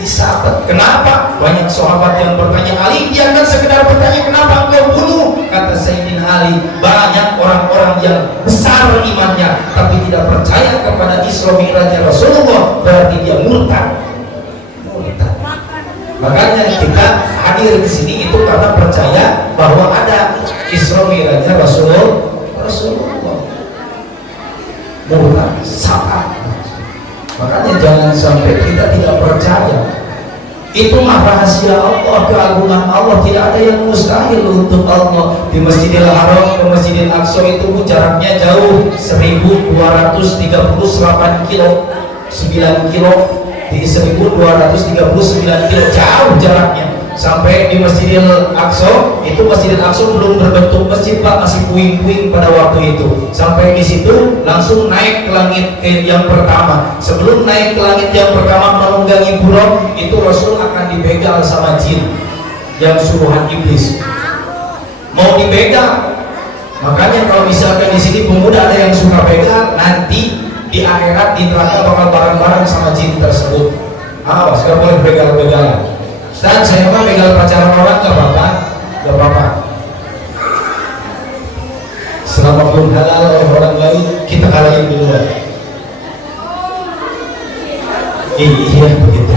disabat. Kenapa? Banyak sahabat yang bertanya, Ali, dia kan sekedar bertanya kenapa engkau bunuh. Kata Sayyidina Ali, banyak orang-orang yang besar imannya tapi tidak percaya kepada Isra Mi'rajnya Rasulullah, berarti dia murtad. Makanya kita hadir di sini itu karena percaya bahwa ada Isra Mi'rajnya Rasulullah. Murtad, saat. Makanya jangan sampai kita tidak percaya. Itu mah rahasia Allah, keagungan Allah, tidak ada yang mustahil untuk Allah. Di Masjidil Haram ke Masjidil Aqsa itu jaraknya jauh, 1238 kilo, 9 kilo. Di 1239 kilo jauh jaraknya sampai di Masjidil Aqsa. Itu Masjidil Aqsa belum berbentuk masjid Pak, masih puing-puing pada waktu itu. Sampai di situ langsung naik ke langit yang pertama. Sebelum naik ke langit yang pertama menunggangi buruk itu Rasul akan dibegal sama jin yang suruhan iblis, mau dibegal. Makanya kalau misalkan di sini pemuda ada yang suka begal, nanti di akhirat di neraka bakal bareng-bareng sama jin tersebut. Awas, gak boleh begal-begalan. Ustaz, saya mah begal pacaran orang gak apa-apa, gak apa-apa. Selama belum halal oleh orang lain, kita kalahin duluan. Iya begitu.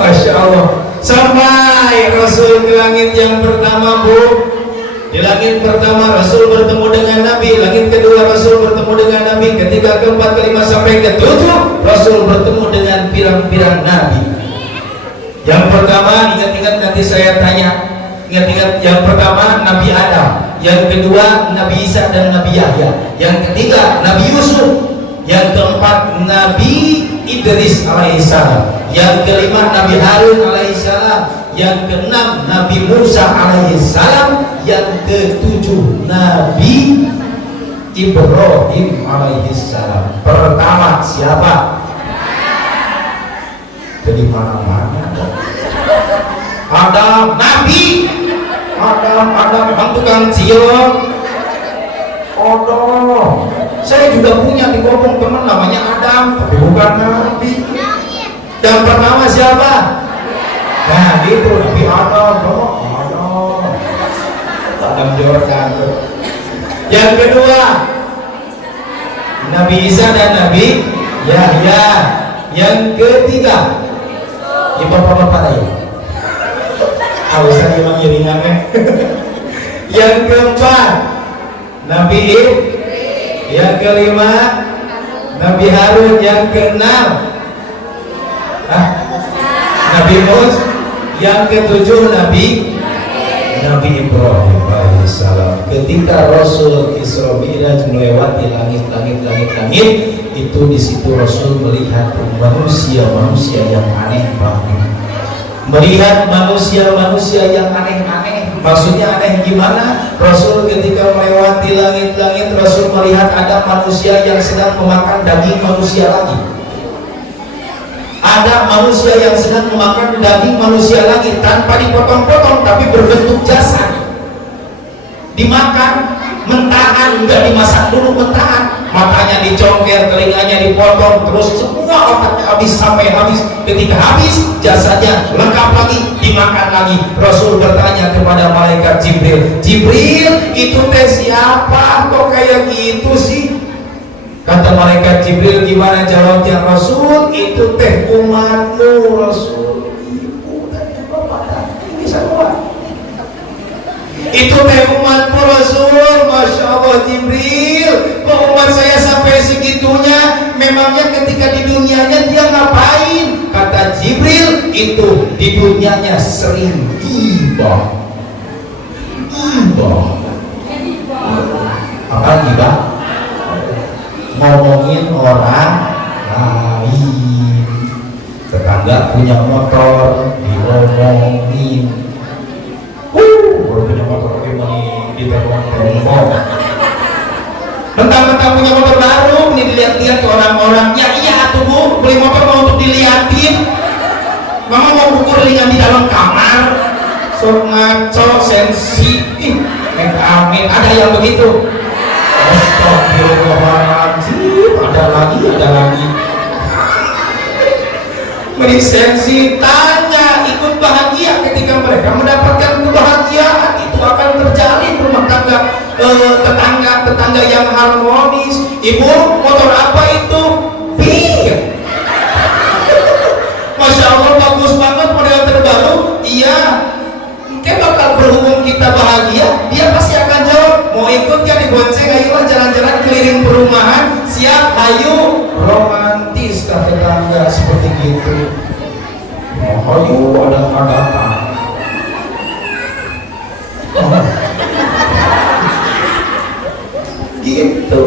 Masya Allah. Sampai Rasul ke langit yang pertama, Bu. Di langit pertama Rasul bertemu dengan Nabi, langit kedua Rasul bertemu dengan Nabi, ketiga, keempat, kelima sampai ketujuh Rasul bertemu dengan pirang-pirang Nabi. Yang pertama, ingat-ingat nanti saya tanya, ingat-ingat, yang pertama Nabi Adam, yang kedua Nabi Isa dan Nabi Yahya, yang ketiga Nabi Yusuf, yang keempat Nabi Idris alaihissalam, yang kelima Nabi Harun alaihissalam, yang keenam Nabi Musa alaihissalam, yang ketujuh Nabi Ibrahim alaihissalam. Pertama siapa? Jadi mana-mana Adam, Nabi Adam memang tukang cium. Oh, saya juga punya di Gobong teman namanya Adam, tapi bukan Nabi. Yang pertama siapa? Nah gitu, Nabi Adam. Adam Jordan. Yang kedua Nabi Isa dan Nabi Yahya. Yang ketiga ya bapak-bapak ayo alasan memang jaringannya. Yang keempat Nabi yang kelima Nabi Harun, yang keenam Nabi Mus, yang ketujuh Nabi Ibrahim alaihissalam. Ketika Rasul Isra Mi'raj melewati langit, itu di situ Rasul melihat manusia yang aneh banget. Melihat manusia yang aneh-aneh. Maksudnya aneh gimana? Rasul ketika melewati langit, Rasul melihat ada manusia yang sedang memakan daging manusia lagi. Ada manusia yang sedang memakan daging manusia lagi tanpa dipotong-potong, tapi berbentuk jasad. Dimakan mentahan, enggak dimasak dulu, mentahan. Matanya dicongker, telinganya dipotong, terus semua otaknya habis sampai habis. Ketika habis, jasadnya lengkap lagi, dimakan lagi. Rasul bertanya kepada malaikat Jibril, Jibril, itu teh siapa? Kok kayak gitu sih? Kata malaikat Jibril, gimana jawabnya Rasul? Itu teh umatmu, Rasul. Ibu tanya bapak, bisa buat. Itu teh umatmu, Rasul. Masya Allah Jibril, kok umat saya sampai segitunya? Memangnya ketika di dunianya dia ngapain? Kata Jibril, itu di dunianya sering gibah. Apa gibah? Ngomongin orang lain. Tetangga punya motor diomongin. Baru punya motor gimana di tembok. Mentang-mentang punya motor baru nih, dilihat-lihat ke orang-orang. Ya iya tuh bu, beli motor mau untuk diliatin. Mama mau ukur lingan di dalam kamar. Sok ngaco sensi. Amin. Ada yang begitu. Astagfirullahaladzim. Ada lagi. Bersensi, tanya, ikut bahagia ketika mereka mendapatkan kebahagiaan. Itu akan terjalin rumah tangga, tetangga yang harmonis. Ibu, motor apa itu? Pink. Masya Allah, bagus banget, model terbaru. Iya. Kayak bakal berhubung kita bahagia, dia pasti akan jawab, mau ikut ya dibonceng, ayo jalan-jalan keliling perumahan. Siap, ayo. Romantis kata tetangga seperti gitu. Ayo ada gitu.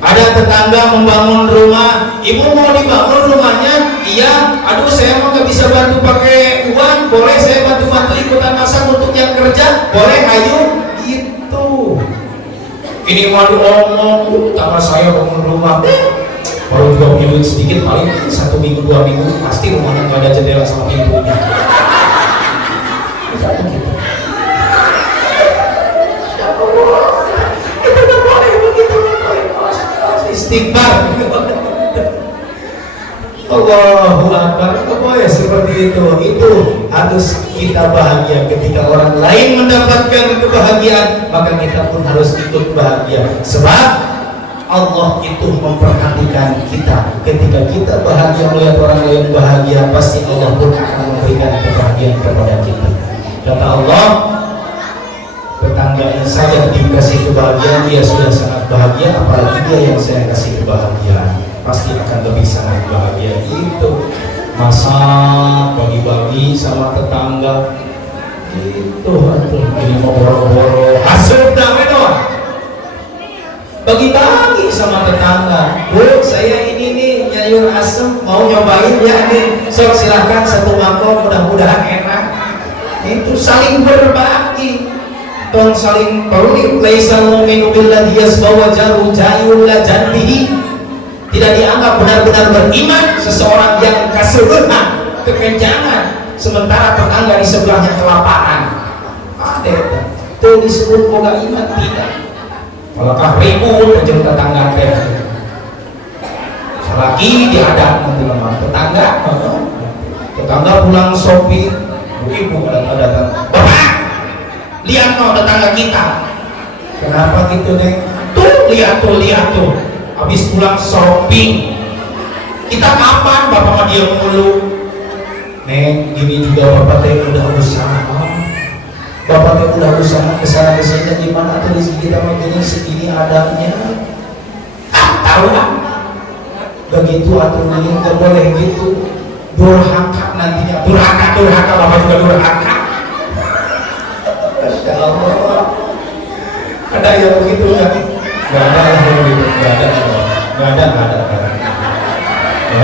Ada tetangga membangun rumah, ibu mau dibangun rumahnya? Iya. Aduh saya mau nggak bisa bantu pakai uang, boleh saya bantu ikutan masak untuk yang kerja, boleh, ayo gitu. Ini mau ngomong, tambah saya bangun rumah baru juga punya duit sedikit, paling 1 minggu 2 minggu pasti rumahnya nggak ada jendela sama pintunya. Istighfar. Allahu Akbar. Boleh seperti itu. Itu harus kita bahagia. Ketika orang lain mendapatkan kebahagiaan, maka kita pun harus ikut bahagia. Sebab Allah itu memperhatikan kita. Ketika kita bahagia melihat orang lain bahagia, pasti Allah pun akan memberikan kebahagiaan kepada kita. Kata Allah, tetangganya saja dikasih kebahagiaan, dia sudah sangat bahagia, apalagi dia yang saya kasih kebahagiaan, pasti akan lebih sangat bahagia. Itu masak, bagi-bagi sama tetangga. Itu ini mau boro-boro hasil damai doang. Bagi-bagi sama tetangga. Bu, saya ini nih nyayur asem, mau nyobain ya nih. So silahkan 1 mangkok, mudah-mudahan enak. itu saling berbagi, tong saling pelit. Laisal mu'minu billadhi yasbawa jaru jayul la janbihi. Tidak dianggap benar-benar beriman seseorang yang keseluruhan, kekenjangan, sementara tetangga di sebelahnya kelaparan. Ada itu disebut boga iman tidak. Kalau ribut jeung tetangga teh, lagi dihadap nanti lemah tetangga pulang shopping, ibu datang, bapak lihat no tetangga kita, kenapa gitu neng? Tuh lihat tuh habis pulang shopping, kita kapan bapak mah diam mulu. Neng gini juga bapak teh udah usaha, bapak teh udah usaha kesana kesini, gimana tuh rezeki kita begini segini adanya. Tahu kan? Begitu aturannya nggak boleh gitu, durhaka nantinya, durhaka bapak juga durhaka. Masya Allah, ada yang begitu kan? Nggak ada yang begitu, nggak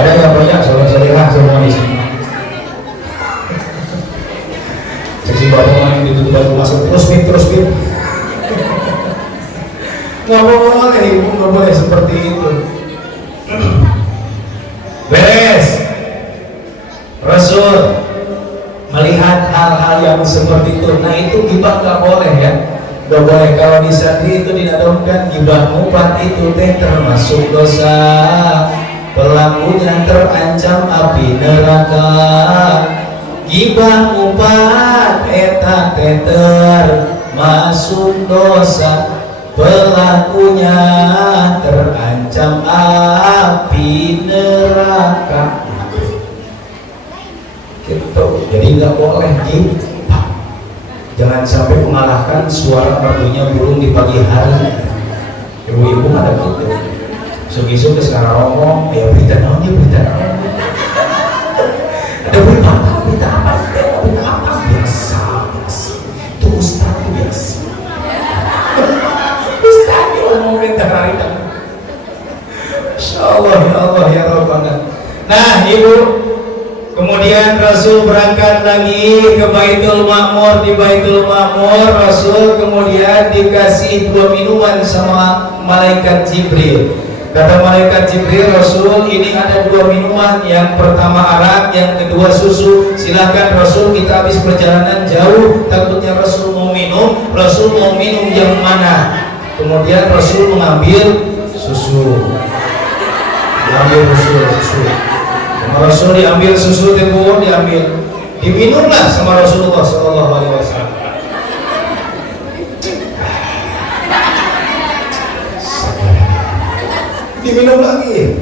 ada yang banyak soleh-solehah semua di sini. Jadi bapak main ditutup baru masuk terus bit. Nggak boleh ibu, nggak boleh seperti itu. Beres. Rasul melihat hal-hal yang seperti itu. Nah itu gibah nggak boleh ya, nggak boleh. Kalau di santri itu dinadomkan gibah mufat itu teh termasuk dosa, pelakunya terancam api neraka. Gibah mufat eta teh termasuk dosa, pelakunya terancam api neraka. Gitu. Jadi nggak boleh gibah. Jangan sampai mengalahkan suara merdunya burung di pagi hari. Ibu-ibu ada gitu. Sugi-sugi sekarang ngomong, ya berita naon. Ada berita apa? Biasa. Itu ustaz biasa. Ngomongin hari kan. Insyaallah ya Rabbana. Nah ibu, kemudian Rasul berangkat lagi ke Baitul Ma'mur. Di Baitul Ma'mur Rasul kemudian dikasih 2 minuman sama malaikat Jibril. Kata malaikat Jibril, Rasul ini ada 2 minuman, yang pertama arak, yang kedua susu. Silahkan Rasul, kita habis perjalanan jauh, takutnya Rasul mau minum. Rasul mau minum yang mana? Kemudian Rasul mengambil susu. Diambil susu. Sama Rasul diambil susu, diminumlah sama Rasulullah Sallallahu Alaihi Wasallam. Diminum lagi.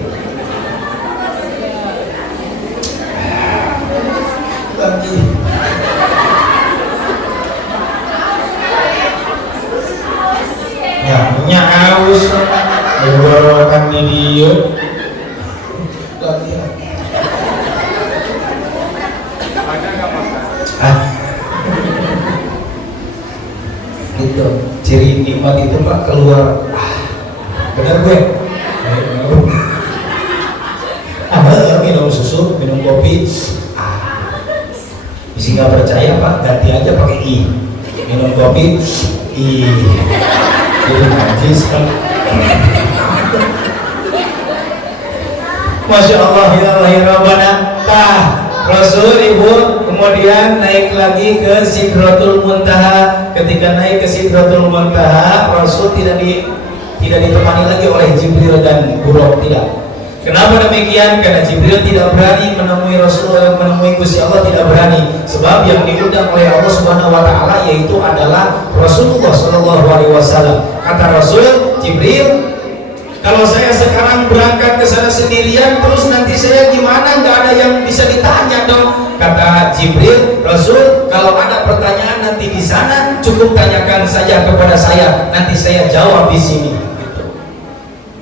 Ya haus, mengeluarkan di dia lagi. Gitu. Ciri nikmat itu Pak keluar. Benar gue. Minum susu, minum kopi. Bisa nggak percaya Pak, ganti aja pakai i. Minum kopi, i. Jadi najis kan. Masya Allah, ya Rabbana. Rasul ibu kemudian naik lagi ke Sidratul Muntaha. Ketika naik ke Sidratul Muntaha, Rasul tidak ditemani lagi oleh Jibril dan Buraq, tidak. Kenapa demikian? Karena Jibril tidak berani menemui Rasulullah, menemui Gusti Allah tidak berani. Sebab yang diundang oleh Allah Subhanahu wa taala yaitu adalah Rasulullah Shallallahu alaihi wasallam. Kata Rasul, Jibril, kalau saya sekarang berangkat ke sana sendirian, terus nanti saya gimana? Nggak ada yang bisa ditanya dong. Kata Jibril, Rasul, kalau ada pertanyaan nanti di sana, cukup tanyakan saja kepada saya, nanti saya jawab di sini.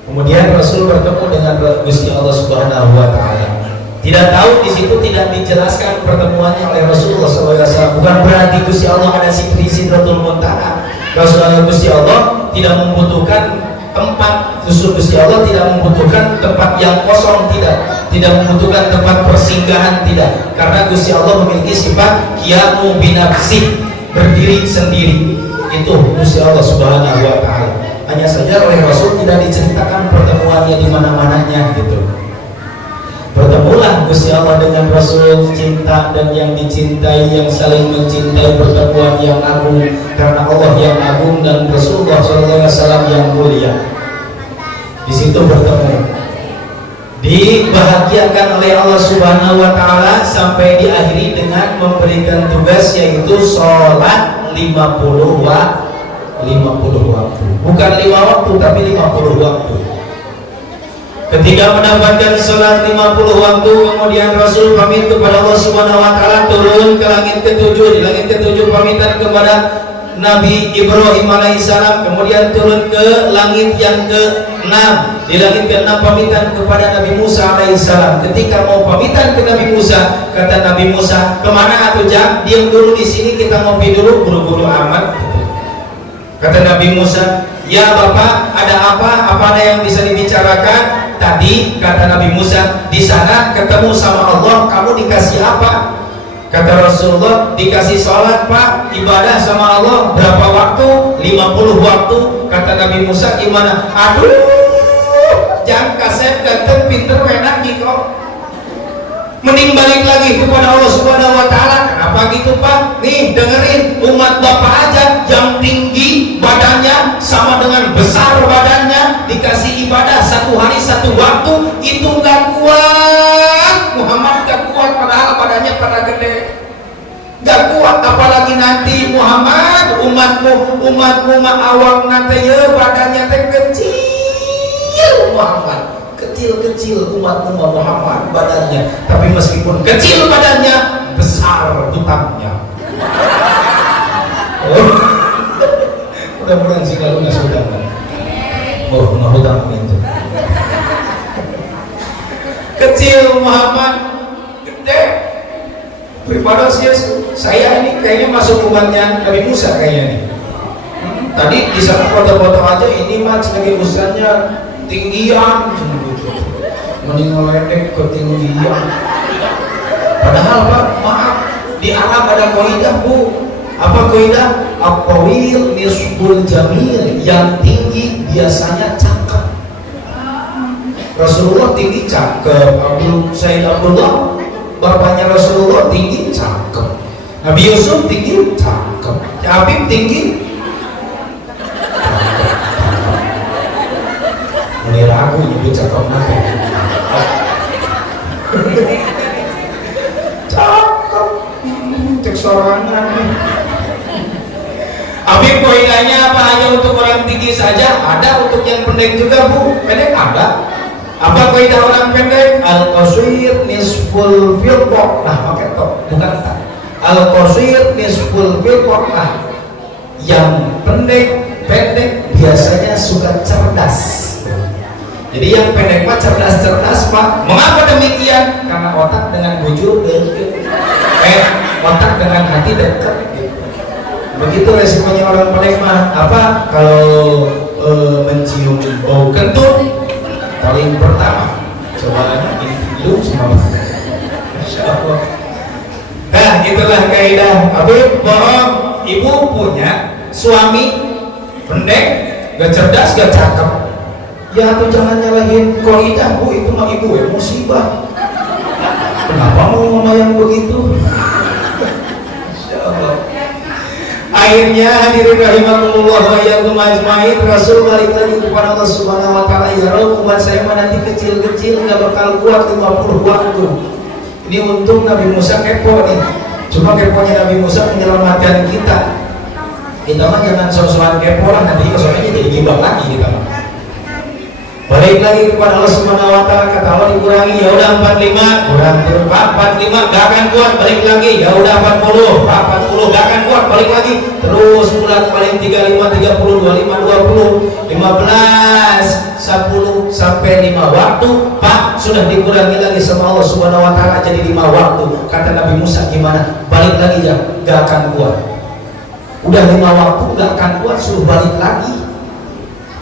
Kemudian Rasul bertemu dengan Gusti Allah Subhanahu wa taala. Tidak tahu di situ tidak dijelaskan pertemuannya oleh Rasulullah SAW. Bukan berarti Gusti Allah ada Sidratul Muntaha. Rasulullah Gusti Allah tidak membutuhkan tempat Justru Gusti Allah tidak membutuhkan tempat yang kosong, tidak membutuhkan tempat persinggahan, tidak, karena Gusti Allah memiliki sifat qiyamu binafsih, berdiri sendiri. Itu Gusti Allah Subhanahu wa taala. Hanya saja oleh Rasul tidak diceritakan pertemuannya di mana-mananya gitu. Bertemulah Gusti Allah dengan Rasul, cinta dan yang dicintai, yang saling mencintai, pertemuan yang agung karena Allah yang agung dan Rasulullah SAW yang mulia. Di situ bertemu, dibahagiakan oleh Allah Subhanahu wa taala sampai diakhiri dengan memberikan tugas, yaitu sholat 50 waktu. Bukan 5 waktu tapi 50 waktu. Ketika mendapatkan sholat 50 waktu, kemudian Rasul pamit kepada Allah Subhanahu wa taala, turun ke langit ke-7. Di langit ke-7 pamitan kepada Nabi Ibrahim alaihissalam, kemudian turun ke langit yang ke-6. Di langit ke-6 pamitan kepada Nabi Musa alaihissalam. Ketika mau pamitan ke Nabi Musa, kata Nabi Musa, kemana atuh Jam? Diam dulu di sini, kita ngopi dulu, buru-buru amat. Kata Nabi Musa, ya Bapak, ada apa? Apa ada yang bisa dibicarakan? Tadi kata Nabi Musa, di sana ketemu sama Allah, kamu dikasih apa? Kata Rasulullah, dikasih sholat Pak, ibadah sama Allah. Berapa waktu? 50 waktu. Kata Nabi Musa, gimana? Aduh, jangan kasep ganteng pinter enak gitu. Mending balik lagi kepada Allah Subhanahu wa taala. Kenapa gitu Pak? Nih dengerin, umat Bapak aja yang tinggi badannya sama dengan besar badannya, dikasih ibadah 1 hari 1 waktu, itu gak kuat. Muhammad gak kuat, padahal badannya pada gede. Gak kuat, apalagi nanti Muhammad, umatmu mah awak nanti ya badannya teh kecil. Muhammad kecil umatmu Muhammad badannya, tapi meskipun kecil badannya, besar hutangnya. Oh, mudah-mudahan sih kalau nggak sudah kan. Oh, nggak hutang itu. Kecil Muhammad, gede. Beribadah sih, saya ini kayaknya masuk umatnya Nabi Musa kayaknya nih. Tadi di sana foto-foto aja, ini mah sebagai usahanya tinggian, mending ngeledek ketinggian. Padahal Pak, maaf, di Arab ada kaidah Bu. Apa kaidah? At-tawil nisbul jamil, yang tinggi biasanya cakep. Rasulullah tinggi cakep, Sayyid Abdullah bapaknya Rasulullah tinggi cakep, Nabi Yusuf tinggi cakep, Habib tinggi. Ini ragu nyebut cakep nanti. Cakep, cek sorangan. Habib poinnya apa? Hanya untuk orang tinggi saja? Ada untuk yang pendek juga Bu? Pendek ada. Apa kaidah orang pendek? Al-qasir nisful firqah. Nah, pakai tok, bukan tak. Al-qasir nisful firqah. Nah, yang pendek biasanya suka cerdas. Jadi yang pendek mah cerdas Pak. Mengapa demikian? Karena otak dengan bujur dekat. Otak dengan hati dekat. Begitu resikonya orang pendek mah. Apa? Kalau mencium bau kentut, paling pertama coba hidung semua. Insyaallah. Nah, itulah kaidah. Habib bohong, ibu punya suami pendek, gak cerdas, gak cakep. Ya tuh jangan nyalahin kaidah Bu, itu mah ibu ya musibah. Kenapa mau ngomong yang begitu? Insyaallah. Akhirnya hadirin rahimakumullah wa iyyakum ajmain, Rasul balik lagi kepada Allah Subhanahu wa taala, ya Rabb, umat saya mah nanti kecil-kecil enggak bakal kuat 50 waktu. Ini untung Nabi Musa kepo nih. Cuma keponya Nabi Musa menyelamatkan kita. Kita mah jangan sok-sokan kepo lah, nanti soalnya jadi gibah lagi kita mah. Balik lagi kepada Allah Subhanahu wa taala, kata Allah dikurangi, ya udah 45, kurang 45 gak akan kuat, balik lagi, ya udah 40 gak akan kuat, balik lagi, terus bulat paling 35 30 25 20 15 10 sampai 5 waktu. Pak, sudah dikurangi lagi sama Allah Subhanahu wa taala jadi 5 waktu. Kata Nabi Musa, gimana? Balik lagi ya, gak akan kuat. Udah 5 waktu gak akan kuat, suruh balik lagi.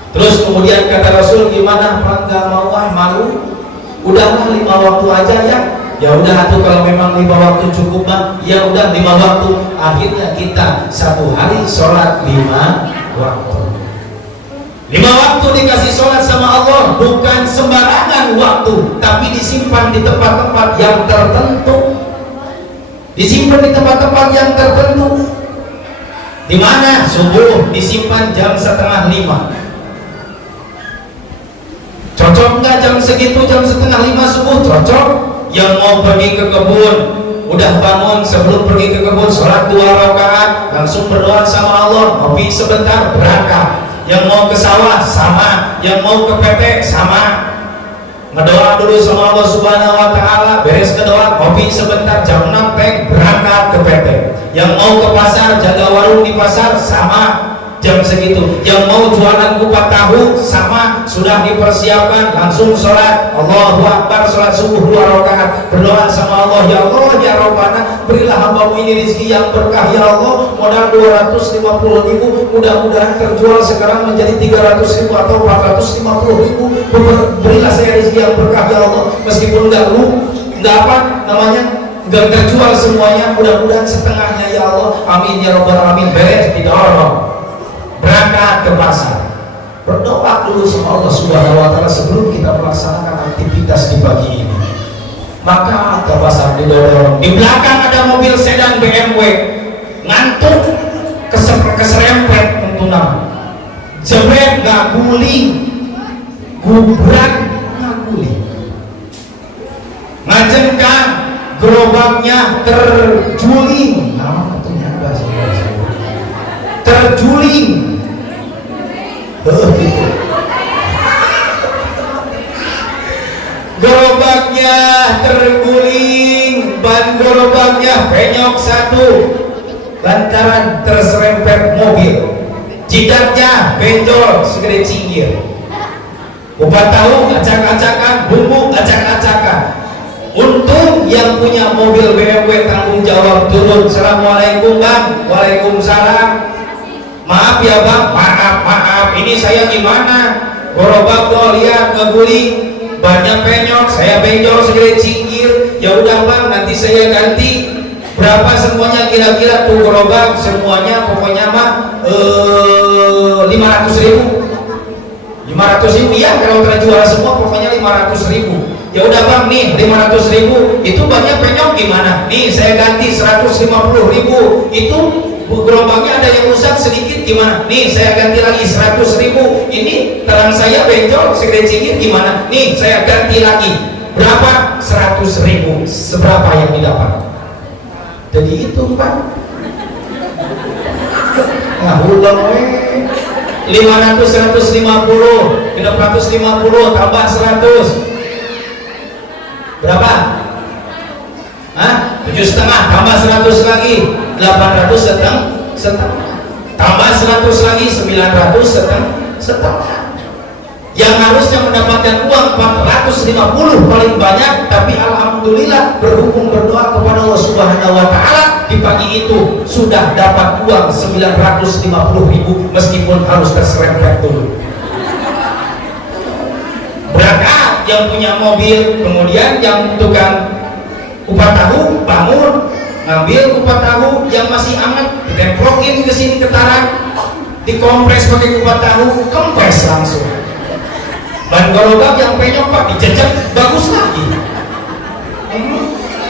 Terus kemudian kata Rasul, gimana? waktu aja ya. Ya udah tuh kalau memang 5 waktu cukup mah, ya udah 5 waktu. Akhirnya kita satu hari sholat 5 waktu. 5 waktu dikasih sholat sama Allah, bukan sembarangan waktu, tapi disimpan di tempat-tempat yang tertentu. Disimpan di tempat-tempat yang tertentu. Di mana? Subuh disimpan jam 4:30. Cocok nggak jam segitu, jam 4:30 subuh? Cocok. Yang mau pergi ke kebun, udah bangun sebelum pergi ke kebun, sholat 2 rakaat, langsung berdoa sama Allah, ngopi sebentar, berangkat. Yang mau ke sawah sama, yang mau ke PT sama, berdoa dulu sama Allah Subhanahu wa Ta'ala, beres ke doa, ngopi sebentar, jam 6 teng berangkat ke PT. Yang mau ke pasar, jaga warung di pasar sama, jam segitu. Yang mau jualan kupat tahu sama, sudah dipersiapkan, langsung sholat Allahu Akbar, sholat subuh 2 rakaat, berdoa sama Allah, ya Allah ya Rabbana, berilah hambamu ini rezeki yang berkah ya Allah. Modal 250.000 mudah-mudahan terjual sekarang menjadi 300.000 atau 450.000. Berilah saya rezeki yang berkah ya Allah, meskipun enggak apa namanya, enggak terjual semuanya, mudah-mudahan setengahnya ya Allah, amin ya Rabbal alamin. Beres didorong berangkat ke pasar, berdoa dulu sama Allah Subhanahu wa Ta'ala sebelum kita melaksanakan aktivitas di pagi ini. Maka ke pasar didorong, di belakang ada mobil sedan BMW, ngantuk keserempet tentunya, jebret nggak guling, gubrak nggak guling, ngajengkan gerobaknya terjuling, terjuling, gerobaknya terguling, ban gerobaknya penyok satu lantaran terserempet mobil, jidatnya benjol segede cinggir, kupat tahu acak-acakan, bumbu acak-acakan. Untung yang punya mobil BMW tanggung jawab turun, assalamualaikum bang, waalaikumsalam, maaf ya bang, maaf, ini saya gimana, gerobak tuh lihat ngeguling, banyak penyok, saya benjol segede cinggir, ya udah bang nanti saya ganti. Berapa semuanya kira-kira tuh gerobak semuanya, pokoknya mah 500.000. 500.000 ya, kalau terjual semua pokoknya 500.000. Ya udah bang, nih 500.000, itu banyak penyok gimana? Nih saya ganti 150.000. Itu gerobaknya ada yang rusak sedikit gimana? Nih saya ganti lagi 100.000. Ini terang saya benjol segede cingir gimana? Nih saya ganti lagi. Berapa? 100.000. Seberapa yang didapat? Jadi itu Pak. Nah ulang 500, 150, 650 tambah 100. Berapa? Hah? 7,5 tambah 100 lagi 800 setengah, tambah 100 lagi 900 setengah. Yang harusnya mendapatkan uang 450 paling banyak, tapi alhamdulillah berhubung berdoa kepada Allah Subhanahu wa Ta'ala, di pagi itu sudah dapat uang 950.000 meskipun harus terserempet dulu. Berangkat yang punya mobil, kemudian yang tukang kupat tahu bangun, ngambil kupat tahu yang masih hangat, ditemplokin ke sini ke taran, dikompres pakai kupat tahu, kempes langsung. Ban gerobak yang penyok Pak dicecek bagus lagi.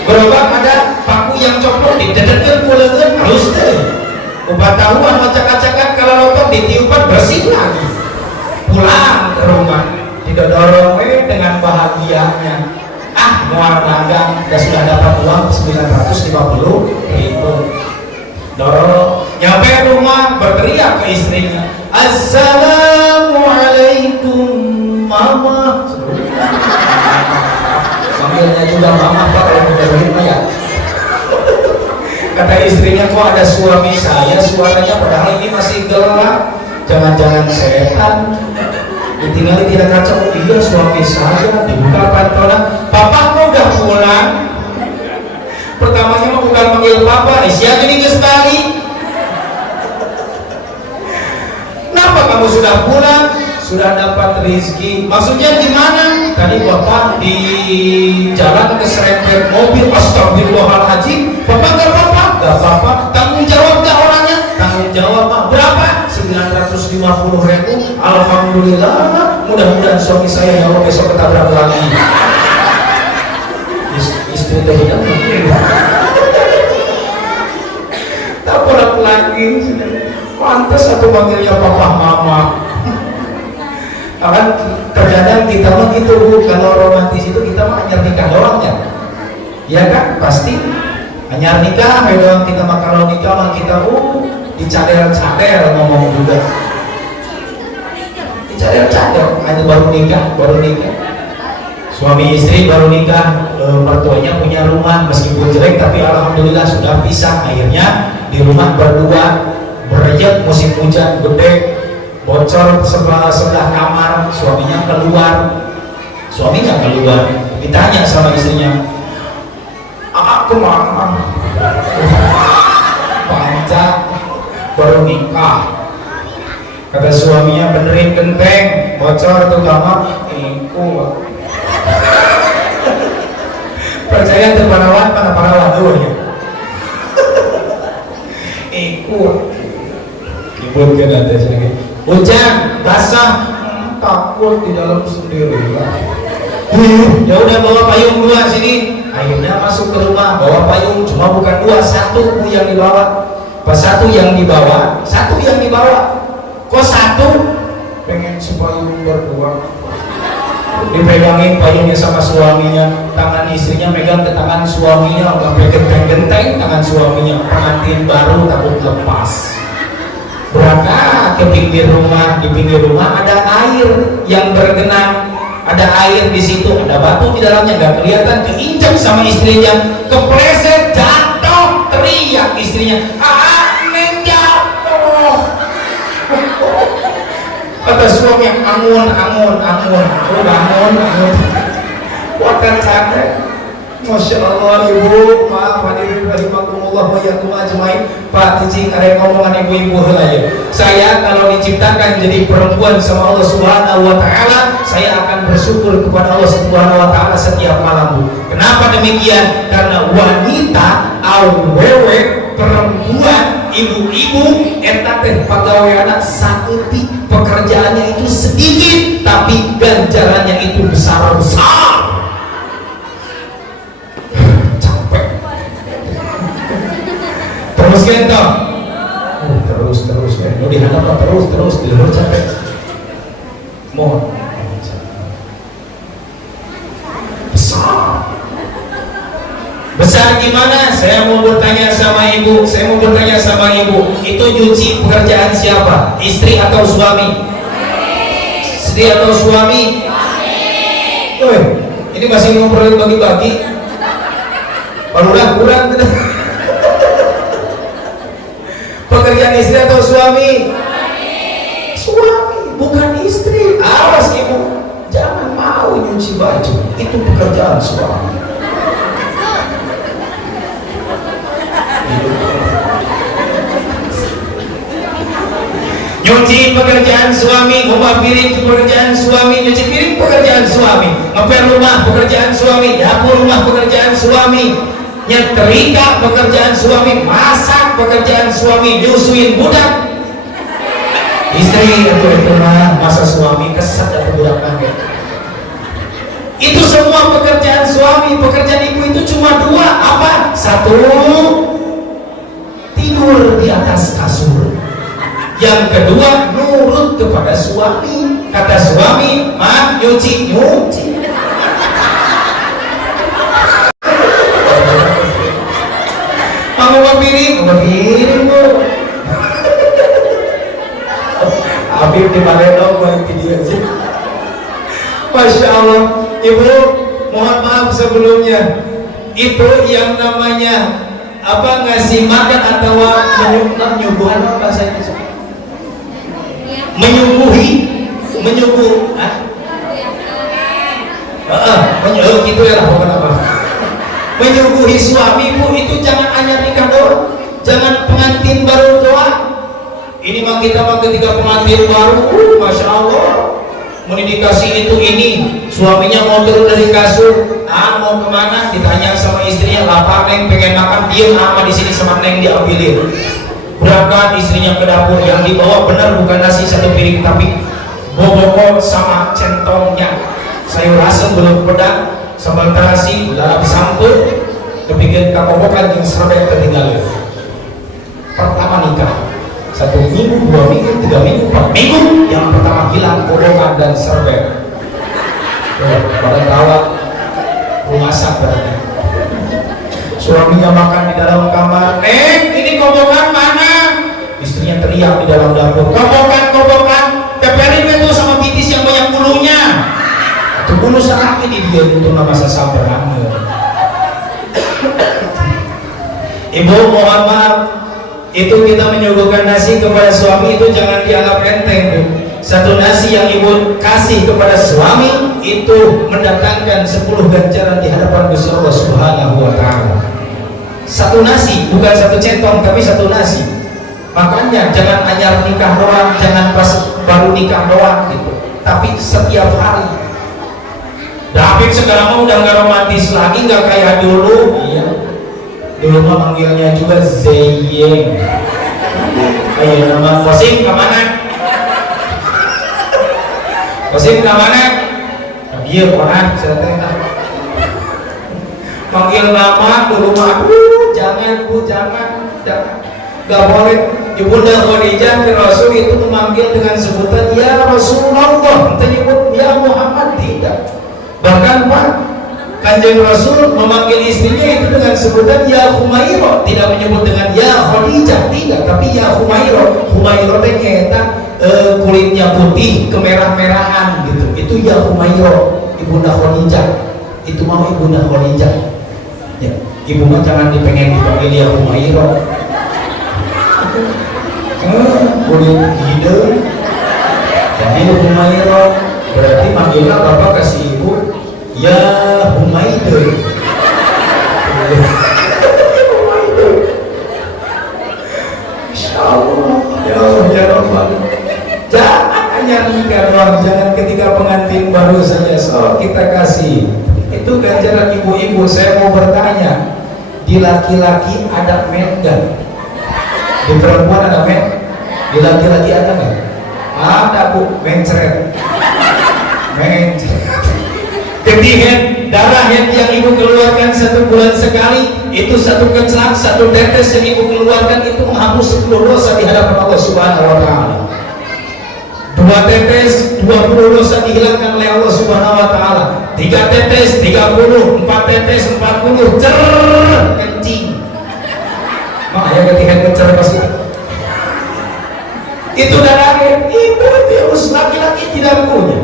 Gerobak ada paku yang coplok didedekeun kuleungeun halus teh. Kupat tahu anu acak-acakan kalau lotok ditiupan bersih lagi. Pulang ke rumah didorong dengan bahagianya. Mual dagang dan sudah dapat uang 950.000. Dorong nyampe rumah berteriak ke istrinya, assalamualaikum mama. Panggilnya juga mama Pak kalau mendengarin ya. Kata istrinya, kok ada suami saya suaranya padahal ini masih gelap, jangan-jangan setan. Ditinggali tidak kacau, iya suami saya. Dibuka pantonan, papa kok udah pulang? Pertamanya mah bukan manggil papa, Isya jadi sekali. Kenapa kamu sudah pulang? Sudah dapat rezeki. Maksudnya gimana? tadi bapak di jalan keserempet mobil, astagfirullahaladzim. Bapak nggak apa-apa, nggak apa-apa. Tanggung jawab nggak orangnya? Tanggung jawab pak. Berapa? 950.000. Alhamdulillah. Mudah-mudahan suami saya ya Allah besok ketabrak lagi. Istri terhidap tabrak lagi. Pantas satu panggilnya papa mama. Kan terkadang kita mah gitu Bu, kalau romantis itu kita mah hanya nikah doang ya. Ya kan pasti hanya nikah doang kita mah, kalau nikah mah kita dicader-cader ngomong juga. Dicader-cader hanya baru nikah. Suami istri baru nikah, mertuanya punya rumah meskipun jelek tapi alhamdulillah sudah pisah. Akhirnya di rumah berdua berejek, musim hujan gede, bocor sebelah kamar, suaminya keluar. Ditanya sama istrinya, aku mama pancak baru nikah. Kata suaminya, benerin genteng, bocor tuh kamar. Iku percaya tuh parawan tuh ya. Ikut kan ada sedikit hujan basah, takut di dalam sendiri. Ya udah bawa payung dua sini. Akhirnya masuk ke rumah bawa payung, cuma bukan dua, satu yang dibawa. Pas satu yang dibawa. Kok satu? Pengen sepayung berdua. Dipegangin payungnya sama suaminya, tangan istrinya megang ke tangan suaminya, udah genteng tangan suaminya. Pengantin baru takut lepas. Berangkat ke pinggir rumah, di pinggir rumah ada air yang bergenang, ada air di situ, ada batu di dalamnya nggak kelihatan, keinjak sama istrinya, kepleset jatuh, teriak istrinya, Neng jatuh. Kata suami, angun. Wakan cantik. Masya Allah ibu, maaf hadirin rahimakumullah wa yakum ajmain. Pak Ticing ada ngomongan ibu-ibu ya. Saya kalau diciptakan jadi perempuan sama Allah Subhanahu wa taala, saya akan bersyukur kepada Allah Subhanahu wa taala setiap malam Bu. Kenapa demikian? Karena wanita awewe perempuan ibu-ibu eta teh pagaweana saeutik, pekerjaannya itu sedikit tapi ganjarannya itu besar-besar. Terus gitu, terus kan, mau dihadap terus di luar capek, mohon besar gimana? Saya mau bertanya sama ibu, itu nyuci pekerjaan siapa? Istri atau suami? Istri atau suami? Ini masih ngobrolin bagi-bagi, barulah kurang gitu. Pekerjaan istri atau suami? Suami, bukan istri. Awas ibu, jangan mau nyuci baju, itu pekerjaan suami. Nyuci pekerjaan suami, ngubah piring pekerjaan suami, nyuci piring pekerjaan suami, ngepel rumah pekerjaan suami, dapur rumah pekerjaan suami, nyetrika pekerjaan suami, masak pekerjaan suami, nyusuin budak istri itu mah masa suami kesat atau budak kaget. Itu semua pekerjaan suami. Pekerjaan ibu itu cuma dua, apa? Satu, tidur di atas kasur. Yang kedua, nurut kepada suami. Kata suami, mah nyuci. Mau piring Bu. Habib di Palembang balik video aja. Masya Allah, Ibu, mohon maaf sebelumnya. Itu yang namanya apa, ngasih makan atau menyuguhan apa saya bisa? Menyuguh. Gitu ya lah pokoknya apa. Menyuguhi suami Bu, itu jangan hanya nikah doang, jangan pengantin baru doang. Ini mah kita mah ketika pengantin baru, masya Allah, mau dikasih itu ini, suaminya mau turun dari kasur, mau kemana? Ditanya sama istrinya, lapar neng, pengen makan, diem ama di sini sama neng diambilin. Berangkat istrinya ke dapur, yang dibawa benar bukan nasi satu piring tapi boboko sama centongnya, sayur asem belum pedang, sambal terasi, lalap sampur, kepikiran kakobokan yang serbet ketinggalan. Pertama nikah 1 minggu, 2 minggu, 3 minggu, 4 minggu, yang pertama hilang kobokan dan serbet. Pada tawa rumah sak berarti. Suaminya makan di dalam kamar, ini kobokan mana? Istrinya teriak di dalam dapur, kobokan, teperin itu sama bitis yang banyak bulunya. Itu bulu sakit di dia untuk nama sampai banget. Ibu mohon maaf, itu kita menyuguhkan nasi kepada suami itu jangan dianggap enteng, Bu. Satu nasi yang ibu kasih kepada suami itu mendatangkan 10 ganjaran di hadapan Gusti Allah Subhanahu wa taala. Satu nasi, bukan satu centong tapi satu nasi. Makanya jangan hanya nikah doang, jangan pas baru nikah doang gitu, tapi setiap hari. David sekarang udah nggak romantis lagi, nggak kayak dulu. Iya, dulu mah manggilnya juga Zeyeng. Ayo nama Kosim kemana? Kosim kemana? Iya orang saya panggil nama dulu mah, jangan Bu, jangan, nggak boleh. Ibunda Khadijah ke Rasul itu memanggil dengan sebutan ya Rasulullah, menyebut ya Muhammad, tidak. Bahkan Pak Kanjeng Rasul memanggil istrinya itu dengan sebutan ya Humairah, tidak menyebut dengan ya Khadijah, tidak, tapi ya Humairah. Humairah ternyata kulitnya putih kemerah-merahan gitu, itu ya Humairah, Ibunda Khadijah, itu mau Ibunda Khadijah ya. Ibu mah jangan dipengen dipanggil ya Humairah, kulit hidung jadi Humairah, berarti manggilnya bapak kasih ibu ya Humaidah. Insya Allah ya Allah ya Rabbal. Jangan hanya nikah doang, jangan ketika pengantin baru saja so kita kasih itu ganjaran ibu-ibu. Saya mau bertanya, di laki-laki ada mengan, di perempuan ada men, di laki-laki ada nggak? Ada Bu, mencret. Ketihen darah yang ibu keluarkan 1 bulan sekali itu 1 kecak, 1 tetes yang ibu keluarkan itu menghapus 10 dosa di hadapan Allah Subhanahu wa taala. 2 tetes 20 dosa dihilangkan oleh Allah Subhanahu wa taala. 3 tetes 30, 4 tetes 40, kencing. Makanya ketihen kecer pasti. Itu darahnya. Ibu terus laki-laki tidak punya.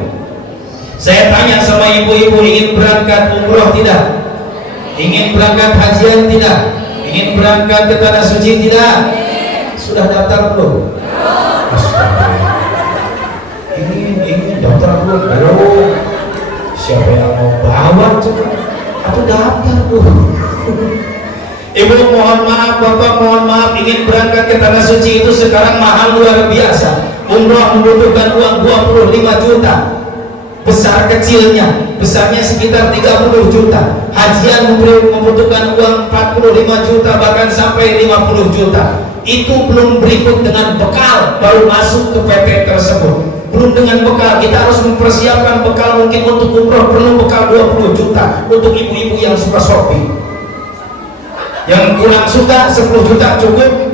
Saya tanya sama ibu-ibu, ingin berangkat umroh tidak? Ingin berangkat hajian tidak? Ingin berangkat ke tanah suci tidak? Sudah daftar belum? Ini daftar belum? Belum. Siapa yang mau bawa coba? Atau daftar belum? Ibu mohon maaf, bapak mohon maaf, ingin berangkat ke tanah suci itu sekarang mahal luar biasa. Umroh membutuhkan uang 25 juta. Besar kecilnya, besarnya sekitar 30 juta. Hajian membutuhkan uang 45 juta bahkan sampai 50 juta. Itu belum berikut dengan bekal baru masuk ke PT tersebut. Belum dengan bekal, kita harus mempersiapkan bekal. Mungkin untuk umroh perlu bekal 20 juta untuk ibu-ibu yang suka shopping. Yang kurang suka 10 juta cukup.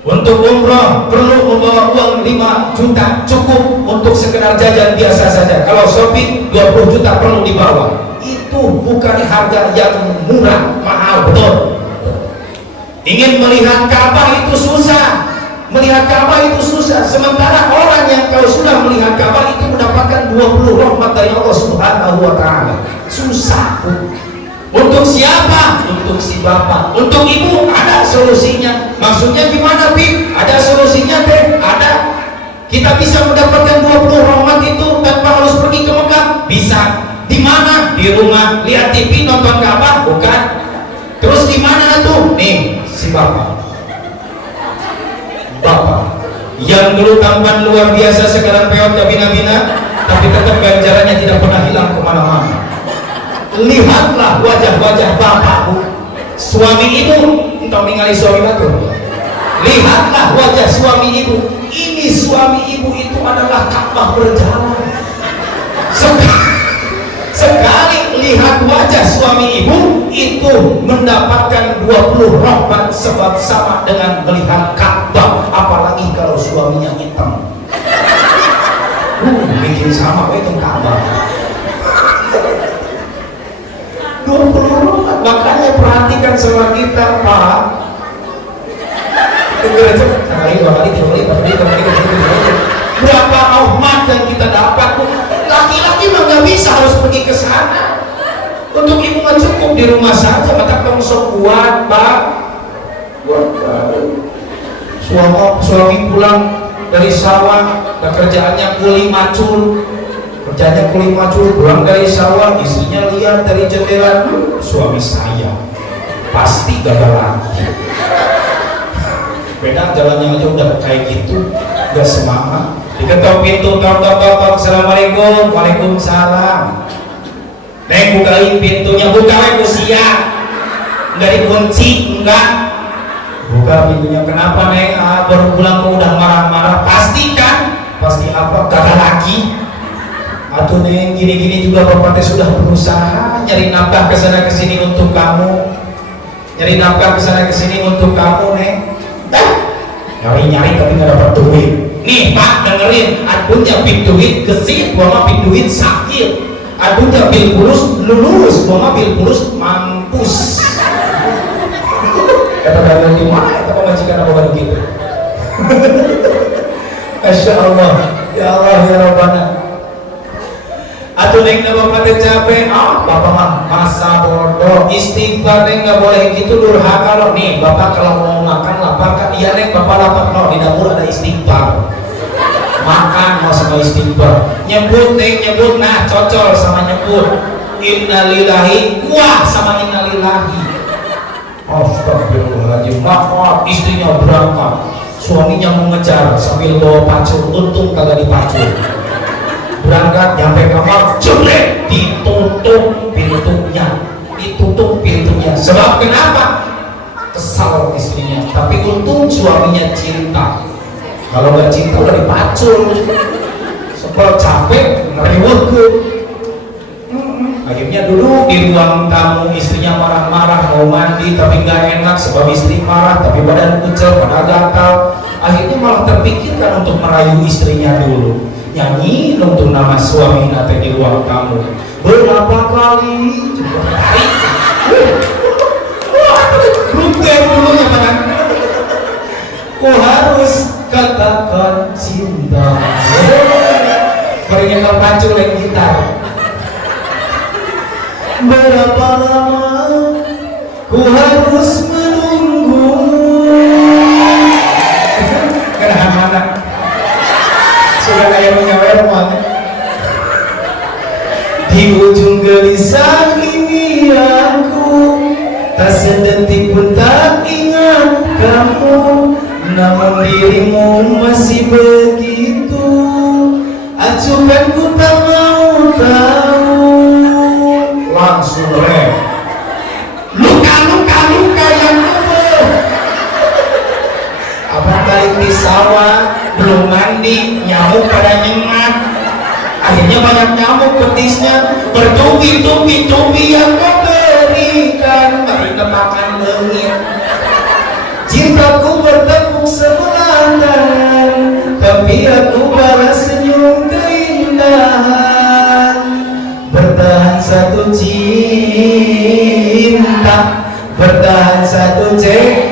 Untuk umroh perlu membawa uang 5 juta cukup untuk sekedar jajan biasa saja. Kalau shopping 20 juta perlu dibawa. Itu bukan harga yang murah, mahal betul. Ingin melihat Ka'bah itu susah. Melihat Ka'bah itu susah. Sementara orang yang kalau sudah melihat Ka'bah itu mendapatkan 20 rahmat dari Allah Subhanahu wa taala. Susah. Untuk siapa? Untuk si bapak. Untuk ibu ada solusinya. Maksudnya gimana, Bib? Ada solusinya, Teh? Ada. Kita bisa mendapatkan 20 rahmat itu tanpa harus pergi ke Mekah. Bisa. Di mana? Di rumah. Lihat TV, nonton Ka'bah? Bukan. Terus di mana tuh? Nih, si bapak. Bapak yang dulu tampan luar biasa sekarang peot bina-bina, tapi tetap ganjarannya tidak pernah hilang kemana-mana. Lihatlah wajah-wajah bapak bu, suami ibu, entah ningali suami batur. Lihatlah wajah suami ibu. Ini suami ibu itu adalah Ka'bah berjalan. Sekali lihat wajah suami ibu itu mendapatkan 20 rahmat, sebab sama dengan melihat Ka'bah, apalagi kalau suaminya hitam. Bikin sama itu Ka'bah. 20 rahmat. Makanya perhatikan sama kita, Pak. Berapa rahmat yang kita dapat. Laki-laki mah nggak bisa harus pergi ke sana. Untuk ibu mah cukup di rumah saja. Maka kamu sok kuat, Pak. Suami pulang dari sawah, dan kerjaannya kuli macul. Kerjanya kuli macul, pulang dari sawah, istrinya lihat dari jendela, suami saya pasti gagal lagi. Beda jalannya aja udah kayak gitu, gak semangat. Diketok pintu, tok. Assalamualaikum. Waalaikumsalam. Neng bukain pintunya, buka usia. Nggak dikunci, enggak. Buka pintunya, kenapa Neng? Baru pulang kok udah marah-marah. Pasti kan? Pasti apa? Gagal lagi. Atau Neng gini-gini juga bapak teh sudah berusaha nyari nafkah kesana kesini untuk kamu. Nyari nafkah kesana kesini untuk kamu Neng. Nyari-nyari tapi nggak dapat duit. Nih Pak dengerin, adunya pin duit gesit, gua mah pin duit sakit. Adunya pin pulus lulus, gua mah pin pulus mampus. Kata dalam di mana? Kata pemajikan apa begitu? Masya Allah, ya Allah ya Rabbana. Atuh neng nggak bapak capek, bapak mah masa bodoh, istighfar neng nggak boleh gitu durhaka loh. Nih bapak kalau mau makan lapar kan, iya neng bapak lapar loh, di dapur ada istighfar, makan mau sama istighfar, nyebut neng nyebut, nah cocol sama nyebut innalillahi, kuah sama innalillahi. Astagfirullahaladzim, maaf istrinya berangkat, suaminya mengejar sambil bawa pacul, untung kagak dipacul. Berangkat nyampe kamar, jelek, ditutup pintunya. Sebab kenapa? Kesal istrinya. Tapi untung suaminya cinta. Kalau nggak cinta udah dipacul. Sebab capek, ngeriweukeun. Akhirnya dulu di ruang tamu istrinya marah-marah mau mandi tapi nggak enak sebab istri marah tapi badan kucel pada gatal. Akhirnya malah terpikirkan untuk merayu istrinya dulu. Nyanyi untuk nama suami nate di ruang tamu berapa kali juga grup dulunya mana ku harus katakan cinta barunya pacu lagi gitar berapa lama ku harus menunggu kerahan mana sudah kayak menyawer banget di ujung gelisah ini aku tak sedetik pun tak ingat kamu, namun dirimu masih begitu acuhkan ku tak mau tahu. Langsung luka yang lumpuh abang balik di sawah belum mandi, nyamuk pada nyengat. Akhirnya banyak nyamuk betisnya bertubi-tubi yang kau berikan mereka makan lengit. Cintaku bertepuk sebelah tangan, tapi aku balas senyum keindahan. Bertahan satu cinta, bertahan satu cinta.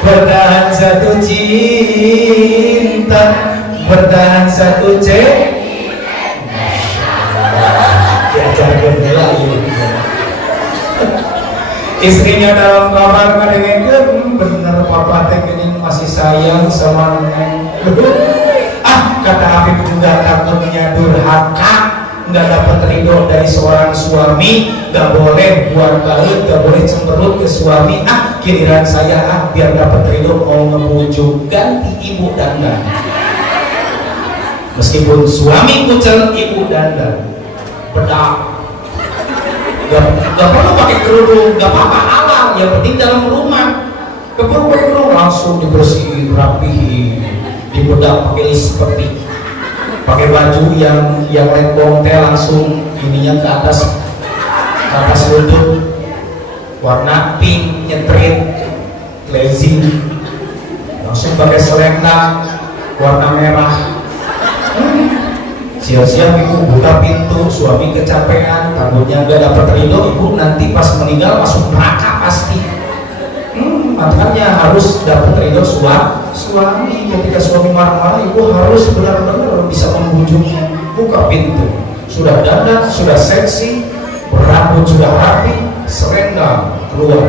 Bertahan satu cinta, bertahan satu istrinya dalam kamar ngedengekeun bener papa teh geuning masih sayang sama neng. Kata Habib juga takutnya durhaka nggak dapat ridho dari seorang suami, nggak boleh buat balik, nggak boleh cemberut ke suami. Giliran saya biar dapat ridho mau ngebujuk, ganti ibu dandan. Meskipun suami kucel, ibu dandan, bedak, nggak perlu pakai kerudung, nggak apa-apa, halal, yang penting dalam rumah. Keperluan langsung dibersihin, rapihin, dibedak pakai seperti pakai baju yang lembong teh langsung ininya ke atas lutut, warna pink nyetrit lazy, langsung pakai selendang warna merah. Siap-siap ibu buka pintu, suami kecapean, takutnya nggak dapat ridho, ibu nanti pas meninggal masuk neraka pasti. Makanya harus dapat ridho suami. Ketika suami marah-marah, ibu harus benar-benar bisa membujuknya. Buka pintu, sudah dandan, sudah seksi, berambut sudah rapi, selendang keluar.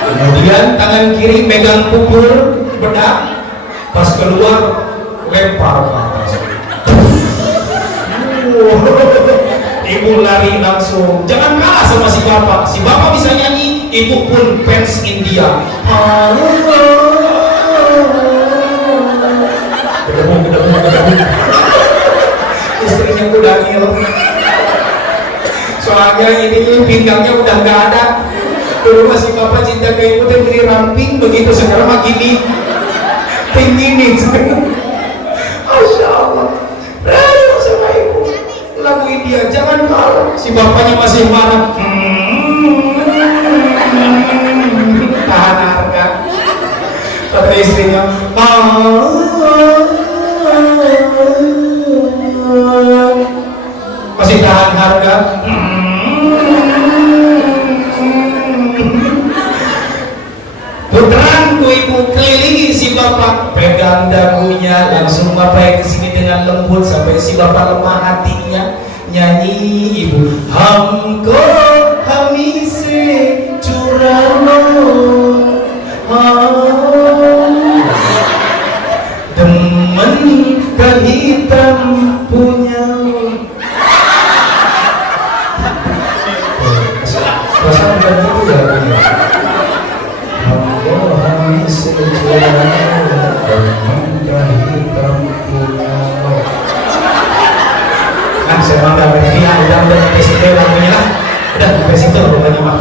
Kemudian tangan kiri megang pupur bedak, pas keluar lempar ke atas. Ibu lari langsung, jangan kalah sama si bapak. Si bapak bisa nyanyi, ibu pun fans India. Gedebuk. Istrinya udah ngilu. Soalnya ini pinggangnya udah nggak ada. Dulu masih bapak cinta ke ibu beli ramping, begitu sekarang mah gini, tinggi. Masya Allah. Rayu sama ibu. Lagu India, jangan kalah. Si bapaknya masih marah. Tahan harga. Kata istrinya, masih tahan harga. Putaran ku ibu kelilingi si bapak, pegang dagunya, langsung bapak kesini dengan lembut sampai si bapak lemah hatinya. Nyanyi ibu, hamko hamise curano, demen kehitam punya. Pasal bukan itu ya, hamko hamise curano, demen kehitam punya. Saya bangga berpihak, udah sampai situ lagunya lah, udah sampai situ lagunya mah.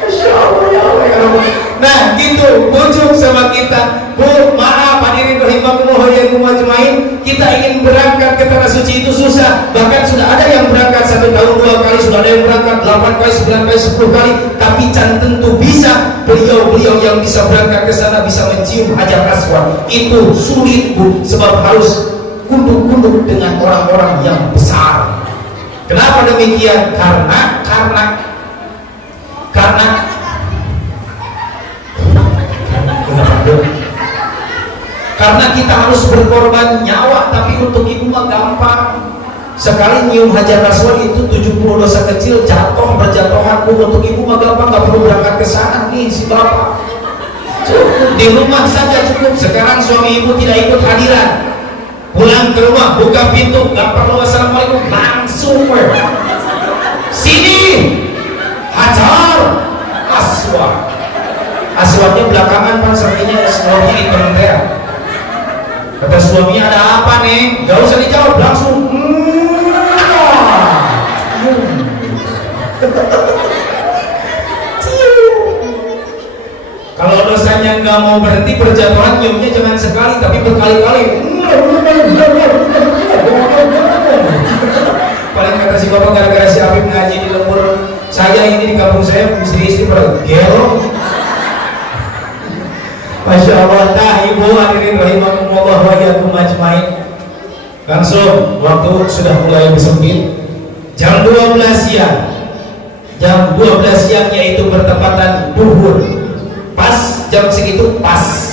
Masya Allah, ya Allah, ya Allah. Nah gitu, bujuk sama kita, bu maaf hadirin rahimakumullah ya ajmain, kita ingin berangkat ke tanah suci itu susah, bahkan sudah ada yang berangkat 1 tahun 2 kali, sudah ada yang berangkat 8 kali, 9 kali, 10 kali, tapi can tentu bisa. Beliau yang bisa berangkat ke sana bisa mencium hajar aswad, itu sulit bu, sebab harus kunduk-kunduk dengan orang-orang yang besar. Kenapa demikian? Karena kita harus berkorban nyawa, tapi untuk ibu mah gampang. Sekali nyium hajar aswad itu 70 dosa kecil jatuh berjatuhan. Untuk ibu mah gampang, gak perlu berangkat ke sana nih si bapak. Cukup di rumah saja cukup. Sekarang suami ibu tidak ikut hadiran, pulang ke rumah, buka pintu, gak perlu assalamualaikum, langsung sini hajar aswad. Aswadnya belakangan pan, sepertinya suaminya hitam teh. Kata suaminya, ada apa nih? Gak usah dijawab, langsung kalau dosanya nggak mau berhenti berjatuhan, nyiumnya jangan sekali tapi berkali-kali. Paling kata si bapak, gara-gara si Afif ngaji di lembur saya ini di kampung saya, istri-istri pada gelo. Masya Allah. Nah ibu hadirin rahimakumullah wa iyyakum ajmain, langsung waktu sudah mulai bersempit, jam 12 siang, yaitu bertepatan duhur. Pas jam segitu pas.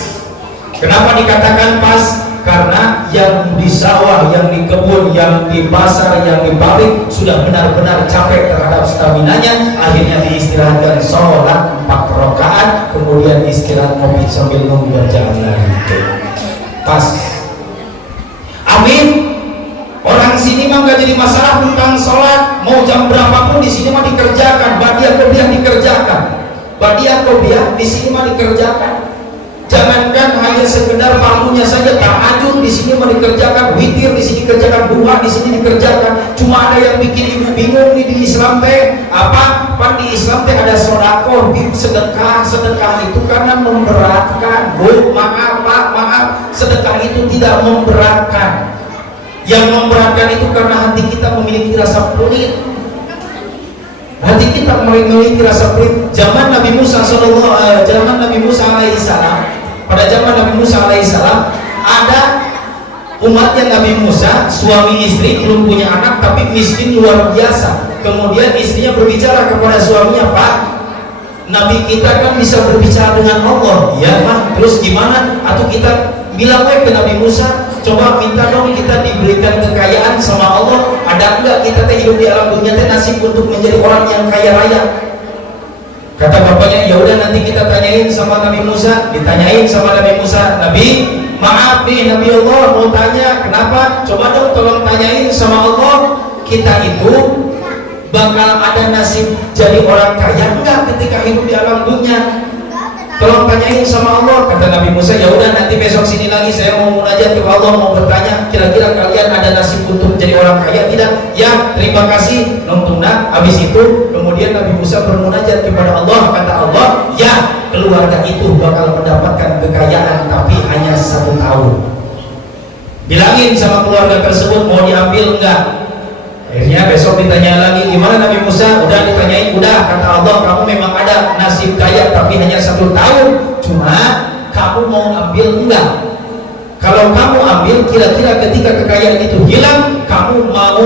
Kenapa dikatakan pas? Karena yang di sawah, yang di kebun, yang di pasar, yang di pabrik sudah benar-benar capek terhadap staminanya, akhirnya diistirahatkan sholat 4 rakaat, kemudian istirahat ngopi sambil nunggu berjalan lagi. Pas. Amin. Orang sini mah nggak jadi masalah tentang sholat, mau jam berapapun di sini mah dikerjakan, badiah qobliyah dikerjakan, badiah qobliyah di sini mah dikerjakan. Jangankan hanya sekedar fardunya saja, tahajud di sini mah dikerjakan, witir di sini dikerjakan, duha di sini dikerjakan. Cuma ada yang bikin ibu bingung nih di Islam teh, apa? Pan di Islam teh ada sedekah, sedekah itu karena memberatkan. Bu, maaf Pak, maaf, sedekah itu tidak memberatkan. Yang memberatkan itu karena hati kita memiliki rasa pelit. Hati kita memiliki rasa pelit. Zaman Nabi Musa alaihissalam, pada zaman Nabi Musa alaihissalam ada umatnya Nabi Musa, suami istri belum punya anak tapi miskin luar biasa. Kemudian istrinya berbicara kepada suaminya, Pak, Nabi kita kan bisa berbicara dengan Allah, ya Pak. Terus gimana? Atau kita bilang ke Nabi Musa, coba minta dong kita diberikan kekayaan sama Allah. Ada enggak kita teh hidup di alam dunia teh nasib untuk menjadi orang yang kaya raya? Kata bapaknya, ya udah nanti kita tanyain sama Nabi Musa. Ditanyain sama Nabi Musa, Nabi, maaf nih Nabi Allah mau tanya, kenapa? Coba dong tolong tanyain sama Allah, kita itu bakal ada nasib jadi orang kaya enggak ketika hidup di alam dunia? Tolong tanyain sama Allah. Kata Nabi Musa, ya udah nanti besok sini lagi saya mau munajat ke Allah, mau bertanya kira-kira kalian ada nasib untuk menjadi orang kaya tidak? Ya, terima kasih nontonlah. Habis itu kemudian Nabi Musa bermunajat kepada Allah. Kata Allah, ya keluarga itu bakal mendapatkan kekayaan tapi hanya 1 tahun. Bilangin sama keluarga tersebut mau diambil enggak? Akhirnya besok ditanya lagi, gimana Nabi Musa? Udah ditanyain, udah. Kata Allah, kamu memang ada nasib kaya tapi hanya 1 tahun. Cuma kamu mau ambil enggak? Kalau kamu ambil, kira-kira ketika kekayaan itu hilang, kamu mau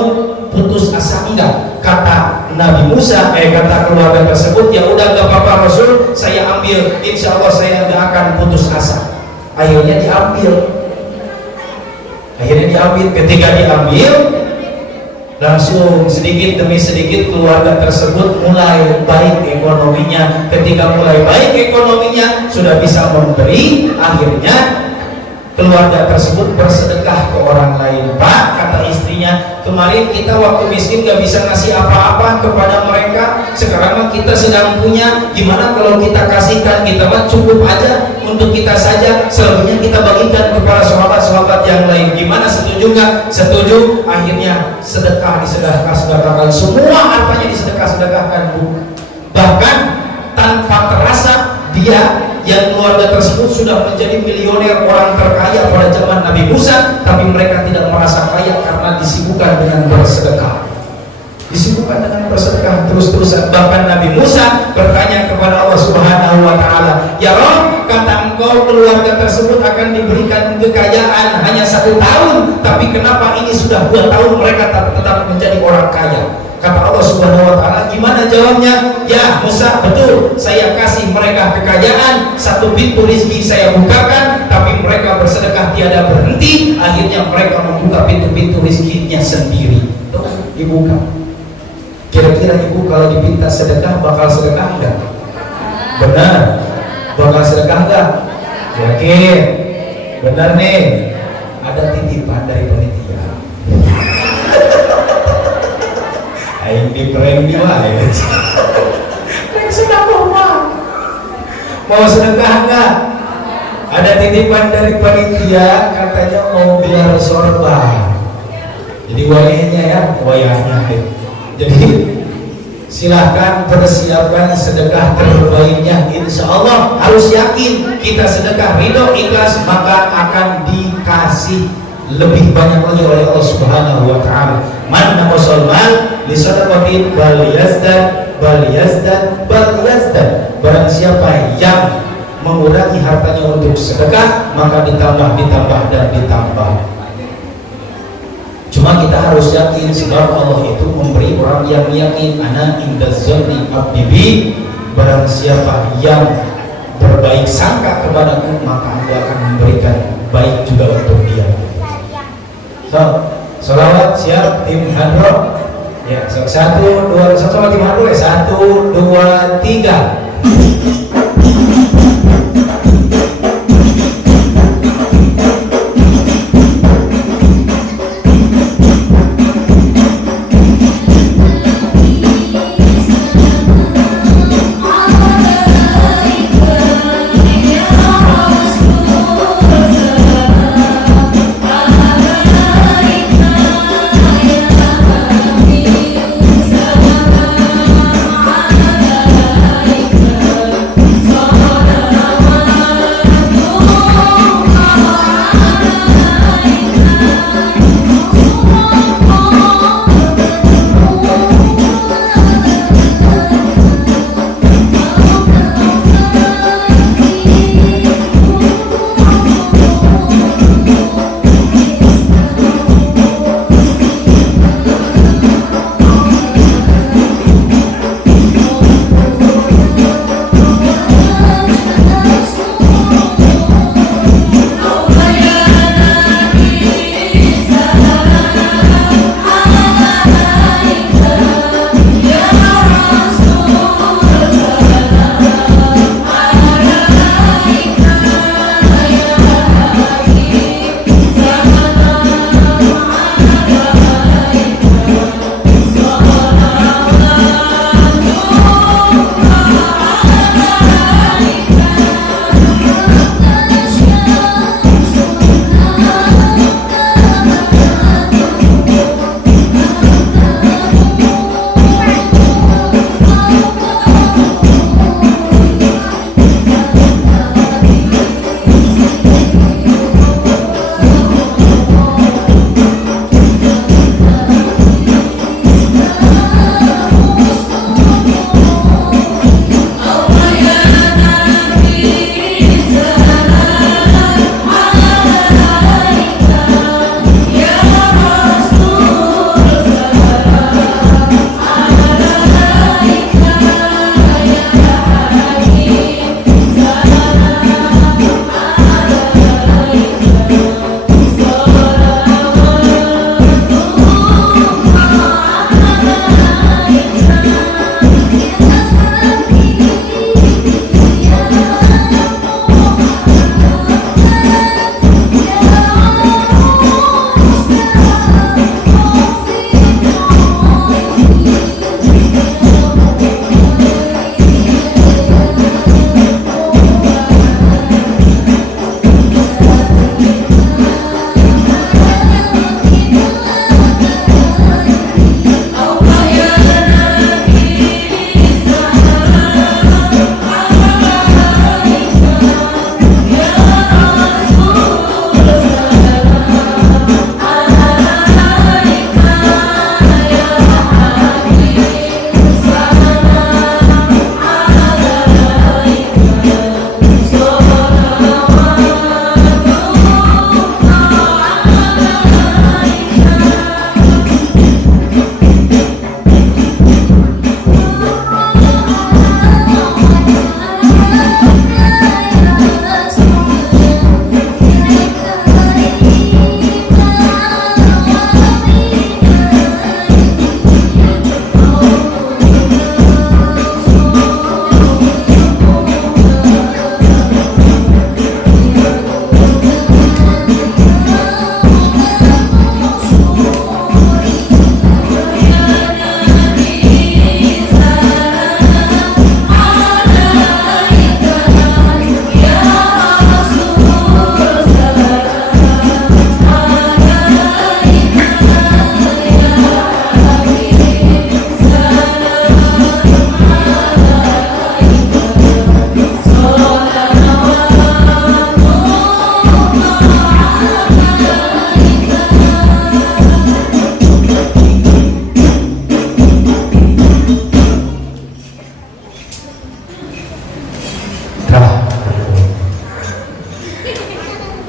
putus asa enggak? Kata Nabi Musa, kata keluarga tersebut, ya udah enggak apa-apa Rasul, saya ambil. Insya Allah saya enggak akan putus asa. Akhirnya diambil. Ketika diambil, langsung sedikit demi sedikit keluarga tersebut mulai baik ekonominya. Ketika mulai baik ekonominya, sudah bisa memberi, akhirnya keluarga tersebut bersedekah ke orang lain. Pak, kata istrinya, kemarin kita waktu miskin gak bisa ngasih apa-apa kepada mereka, sekarang kita sedang punya, gimana kalau kita kasihkan? Kita mah cukup aja untuk kita saja, selebihnya kita bagikan kepada sahabat-sahabat yang lain. Gimana, setuju nggak? Setuju. Akhirnya disedekahkan, semua hartanya disedekahkan, Bu. Bahkan tanpa terasa dia yang keluarga tersebut sudah menjadi milioner, orang terkaya pada zaman Nabi Musa, tapi mereka tidak merasa kaya karena disibukkan dengan bersedekah. Terus-terusan. Bahkan Nabi Musa bertanya kepada Allah Subhanahu wa Ta'ala, ya Rabb, kata engkau keluarga tersebut akan diberikan kekayaan hanya 1 tahun, tapi kenapa ini sudah 2 tahun mereka tetap menjadi orang kaya? Kata Allah Subhanahu wa Ta'ala, gimana jawabnya? Ya Musa, betul, saya kasih mereka kekayaan, 1 pintu rezeki saya bukakan, tapi mereka bersedekah tiada berhenti. Akhirnya mereka membuka pintu-pintu rezekinya sendiri. Tuh, dibuka. Kira-kira ibu kalau diminta sedekah bakal sedekah enggak? Benar. Bakal sedekah enggak? Yakin? Benar nih. Ada titipan dari panitia. Aing diprank di wae. Prank sedekah. Mau sedekah enggak? Ada titipan dari panitia, katanya mau gelar sorban. Jadi wayahnya ya, wayahnya. Jadi silahkan persiapkan sedekah terbaiknya. Insya Allah harus yakin kita sedekah ridho ikhlas, maka akan dikasih lebih banyak lagi oleh Allah Subhanahu wa Ta'ala. Man naqasal mal li sadaqatin bal yazdad. Barang siapa yang mengurangi hartanya untuk sedekah, maka ditambah dan ditambah. Cuma kita harus yakin, sebab Allah itu memberi orang yang yakin. Ana indazoni abdibi, barang siapa yang berbaik sangka kepadaku, maka aku akan memberikan baik juga untuk dia. Salawat siap tim hadro. Ya, 1, 2, sama tim hadro ya. 1, 2, 3.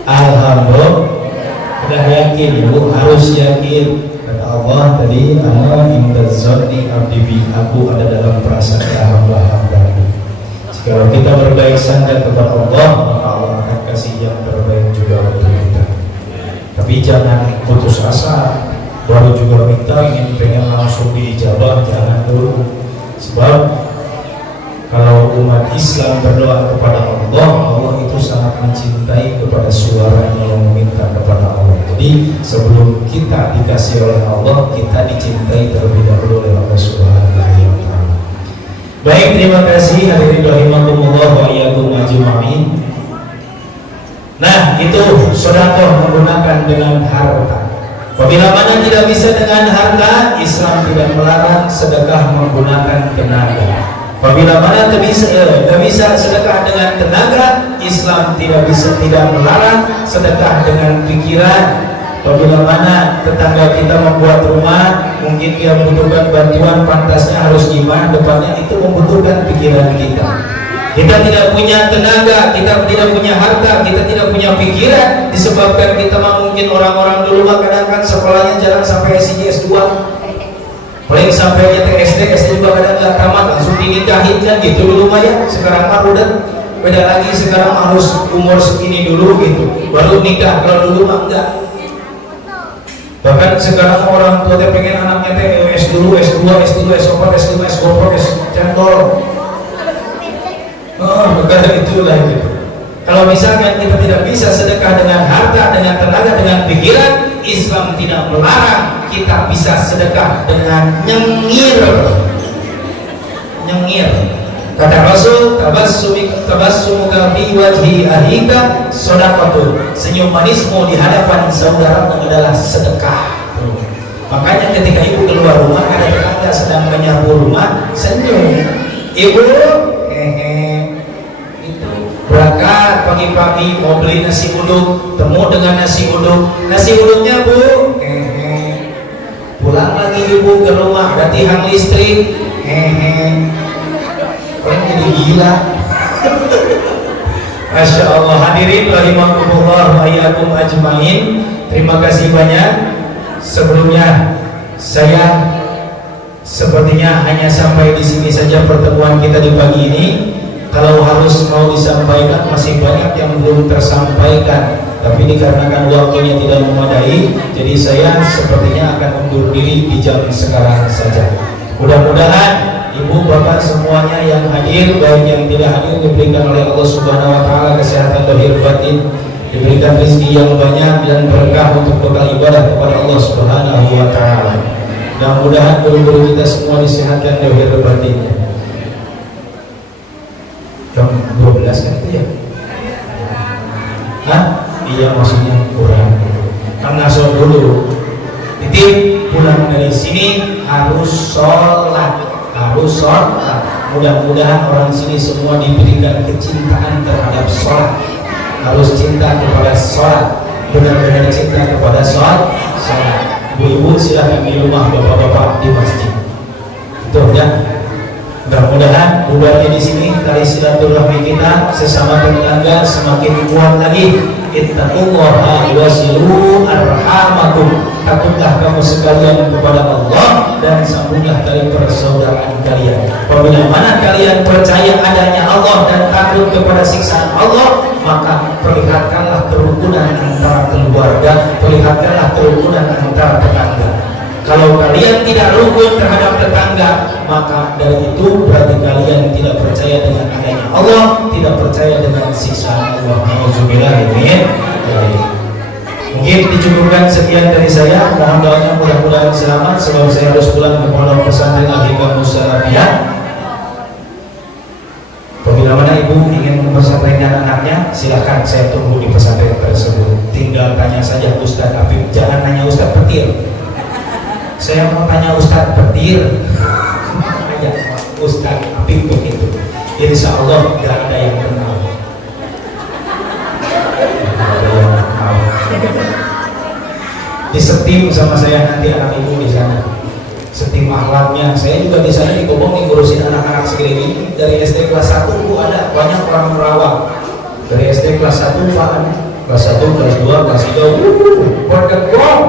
Alhamdulillah. Udah yakin Bu, harus yakin. Kata Allah tadi, ana inda zanni abdi bi, aku ada dalam prasangka hamba-hamba. Kalau kita berbaik sangka kepada Allah, maka Allah akan kasih yang terbaik juga untuk kita. Tapi jangan putus asa, baru juga minta ingin pengen langsung dijawab, jangan dulu. Sebab kalau umat Islam berdoa kepada Allah, Allah itu sangat mencintai kepada suaranya yang meminta kepada Allah. Jadi sebelum kita dikasih oleh Allah, kita dicintai terlebih dahulu oleh Allah Subhanahu wa Ta'ala. Baik, terima kasih hadirin rahimakumullah wa iyyakum ajma'in. Nah, itu sedekah menggunakan dengan harta. Apabila mana tidak bisa dengan harta, Islam tidak melarang sedekah menggunakan tenaga. Apabila mana tidak bisa sedekah dengan tenaga, Islam tidak melarang sedekah dengan pikiran. Apabila mana tetangga kita membuat rumah, mungkin dia membutuhkan bantuan, pantasnya harus gimana depannya, itu membutuhkan pikiran kita. Kita tidak punya tenaga, kita tidak punya harta, kita tidak punya pikiran, disebabkan kita mungkin orang-orang dulu kadang kan sekolahnya jarang sampai S1, S2, paling sampai SD juga kadang nggak tamat, langsung dinikahin kan gitu dulu mah ya. Sekarang mah udah beda lagi, sekarang harus umur segini dulu gitu baru nikah, kalau dulu mah enggak. Bahkan sekarang orang tua teh pengen anaknya teh S dulu, S2, S3, S4, S5, S5, S5 negara itulah gitu. Kalau misalkan kita tidak bisa sedekah dengan harta, dengan tenaga, dengan pikiran, Islam tidak melarang kita bisa sedekah dengan nyengir. Kata Rasul, tabassumuka fi wajhi ahika shadaqatun. Senyum manismu di hadapan saudaramu adalah sedekah. Makanya ketika ibu keluar rumah, ada tetangga sedang menyapu rumah, senyum. Ibu, berangkat pagi-pagi mau beli nasi uduk, temu dengan nasi uduknya Bu, pulang lagi ibu ke rumah ada tiang listrik, orang jadi gila. Masya Allah. Hadirin rahimakumullah wa iyyakum ajmain, terima kasih banyak. Sebelumnya saya sepertinya hanya sampai di sini saja pertemuan kita di pagi ini. Kalau harus mau disampaikan masih banyak yang belum tersampaikan, tapi dikarenakan waktunya tidak memadai, jadi saya sepertinya akan undur diri di jam sekarang saja. Mudah-mudahan ibu bapak semuanya yang hadir, baik yang tidak hadir, diberikan oleh Allah Subhanahu wa Ta'ala kesehatan lahir batin, diberikan rezeki yang banyak dan berkah untuk bekal ibadah kepada Allah Subhanahu wa Ta'ala. Mudah-mudahan guru-guru kita semua disehatkan lahir batinnya. Jam 12 kan itu ya? Hah? Iya, maksudnya kurang gitu. Kan ngaso dulu. Titip pulang dari sini harus sholat. Mudah-mudahan orang sini semua diberikan kecintaan terhadap sholat. Harus cinta kepada sholat. Benar-benar cinta kepada sholat. Ibu-ibu silahkan di rumah, bapak-bapak di masjid. Itu ya. Mudah-mudahan budaya di sini tali silaturahmi kita sesama tetangga semakin kuat lagi. Ittaqullaha wasilu arhamakum. Takutlah kamu sekalian kepada Allah dan sambunglah tali persaudaraan kalian. Apabila mana kalian percaya adanya Allah dan takut kepada siksaan Allah, maka perlihatkanlah kerukunan antara keluarga, perlihatkanlah kerukunan antara tetangga. Kalau kalian tidak rukun terhadap tetangga, maka dari itu berarti kalian tidak percaya dengan adanya Allah, tidak percaya dengan siksaan Allah. Alhamdulillah. Mungkin dicukupkan sekian dari saya. Mohon doanya mudah-mudahan selamat sebab saya harus pulang ke pondok pesantren Al-Hikam Musarabiyah. Apabila mana ibu ingin mempersantrenkan anaknya, silakan saya tunggu di pesantren tersebut. Tinggal tanya saja Ustadz Afif, jangan nanya Ustadz Petir. Saya mau tanya Ustadz Petir aja, Ustadz Afif begitu. Insya Allah tidak ada yang kenal. Disetim sama saya nanti anak ibu di sana. Setim akhlaknya. Saya juga di sana dikobongi ngurusin anak-anak sekeliling. Dari SD kelas 1 Bu ada banyak orang merawat. Dari SD kelas 1 Pak kelas 1, kelas 2, kelas 3, bergegong.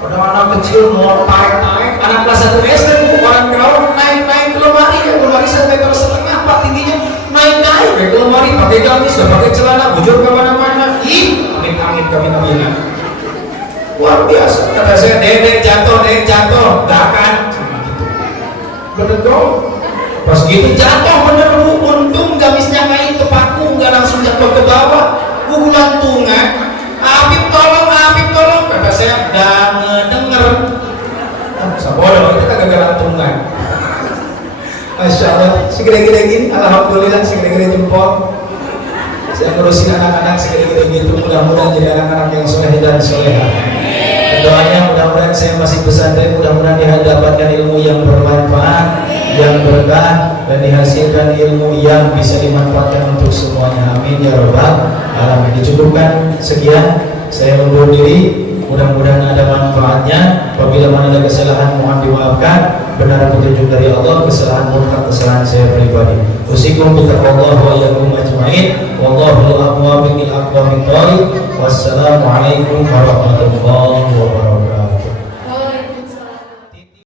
Pada anak kecil mau tarik-tarik, anak kelas 1 SD orang kau naik-naik ke lemari, ya lemari sampai ke setengah, pak tingginya naik-naik ke lemari, pakai gamis, pakai celana, bujur kemana-mana. Ih, amit-amit kami nabilah. Luar biasa, kata saya, dek jatuh, gak akan gitu. Bergegong. Pas gitu jatuh bener bu, untung gamisnya main ke paku, nggak langsung jatuh ke bawah. Bu lantungan, Apip tolong, kata saya, nggak ngedenger. Sabodoh, itu kagak lantungan. Masya Allah, segede-gede gini, alhamdulillah segede-gede jempol. Saya ngurusin anak-anak segede-gede gitu, mudah-mudahan jadi anak-anak yang soleh dan soleha. Doanya mudah-mudahan saya masih pesantren, mudah-mudahan didapatkan ilmu yang bermanfaat, yang berkah, dan dihasilkan ilmu yang bisa dimanfaatkan untuk semuanya. Amin ya rabbal alamin. Dicukupkan sekian, saya undur diri. Mudah-mudahan ada manfaatnya. Apabila mana ada kesalahan mohon dimaafkan. Benar petunjuk dari Allah, kesalahan mutlak kesalahan saya pribadi. Usikum bitaqwallah wa iyyakum ajmain. Wallahu a'lam bishawab. Wassalamualaikum warahmatullahi wabarakatuh.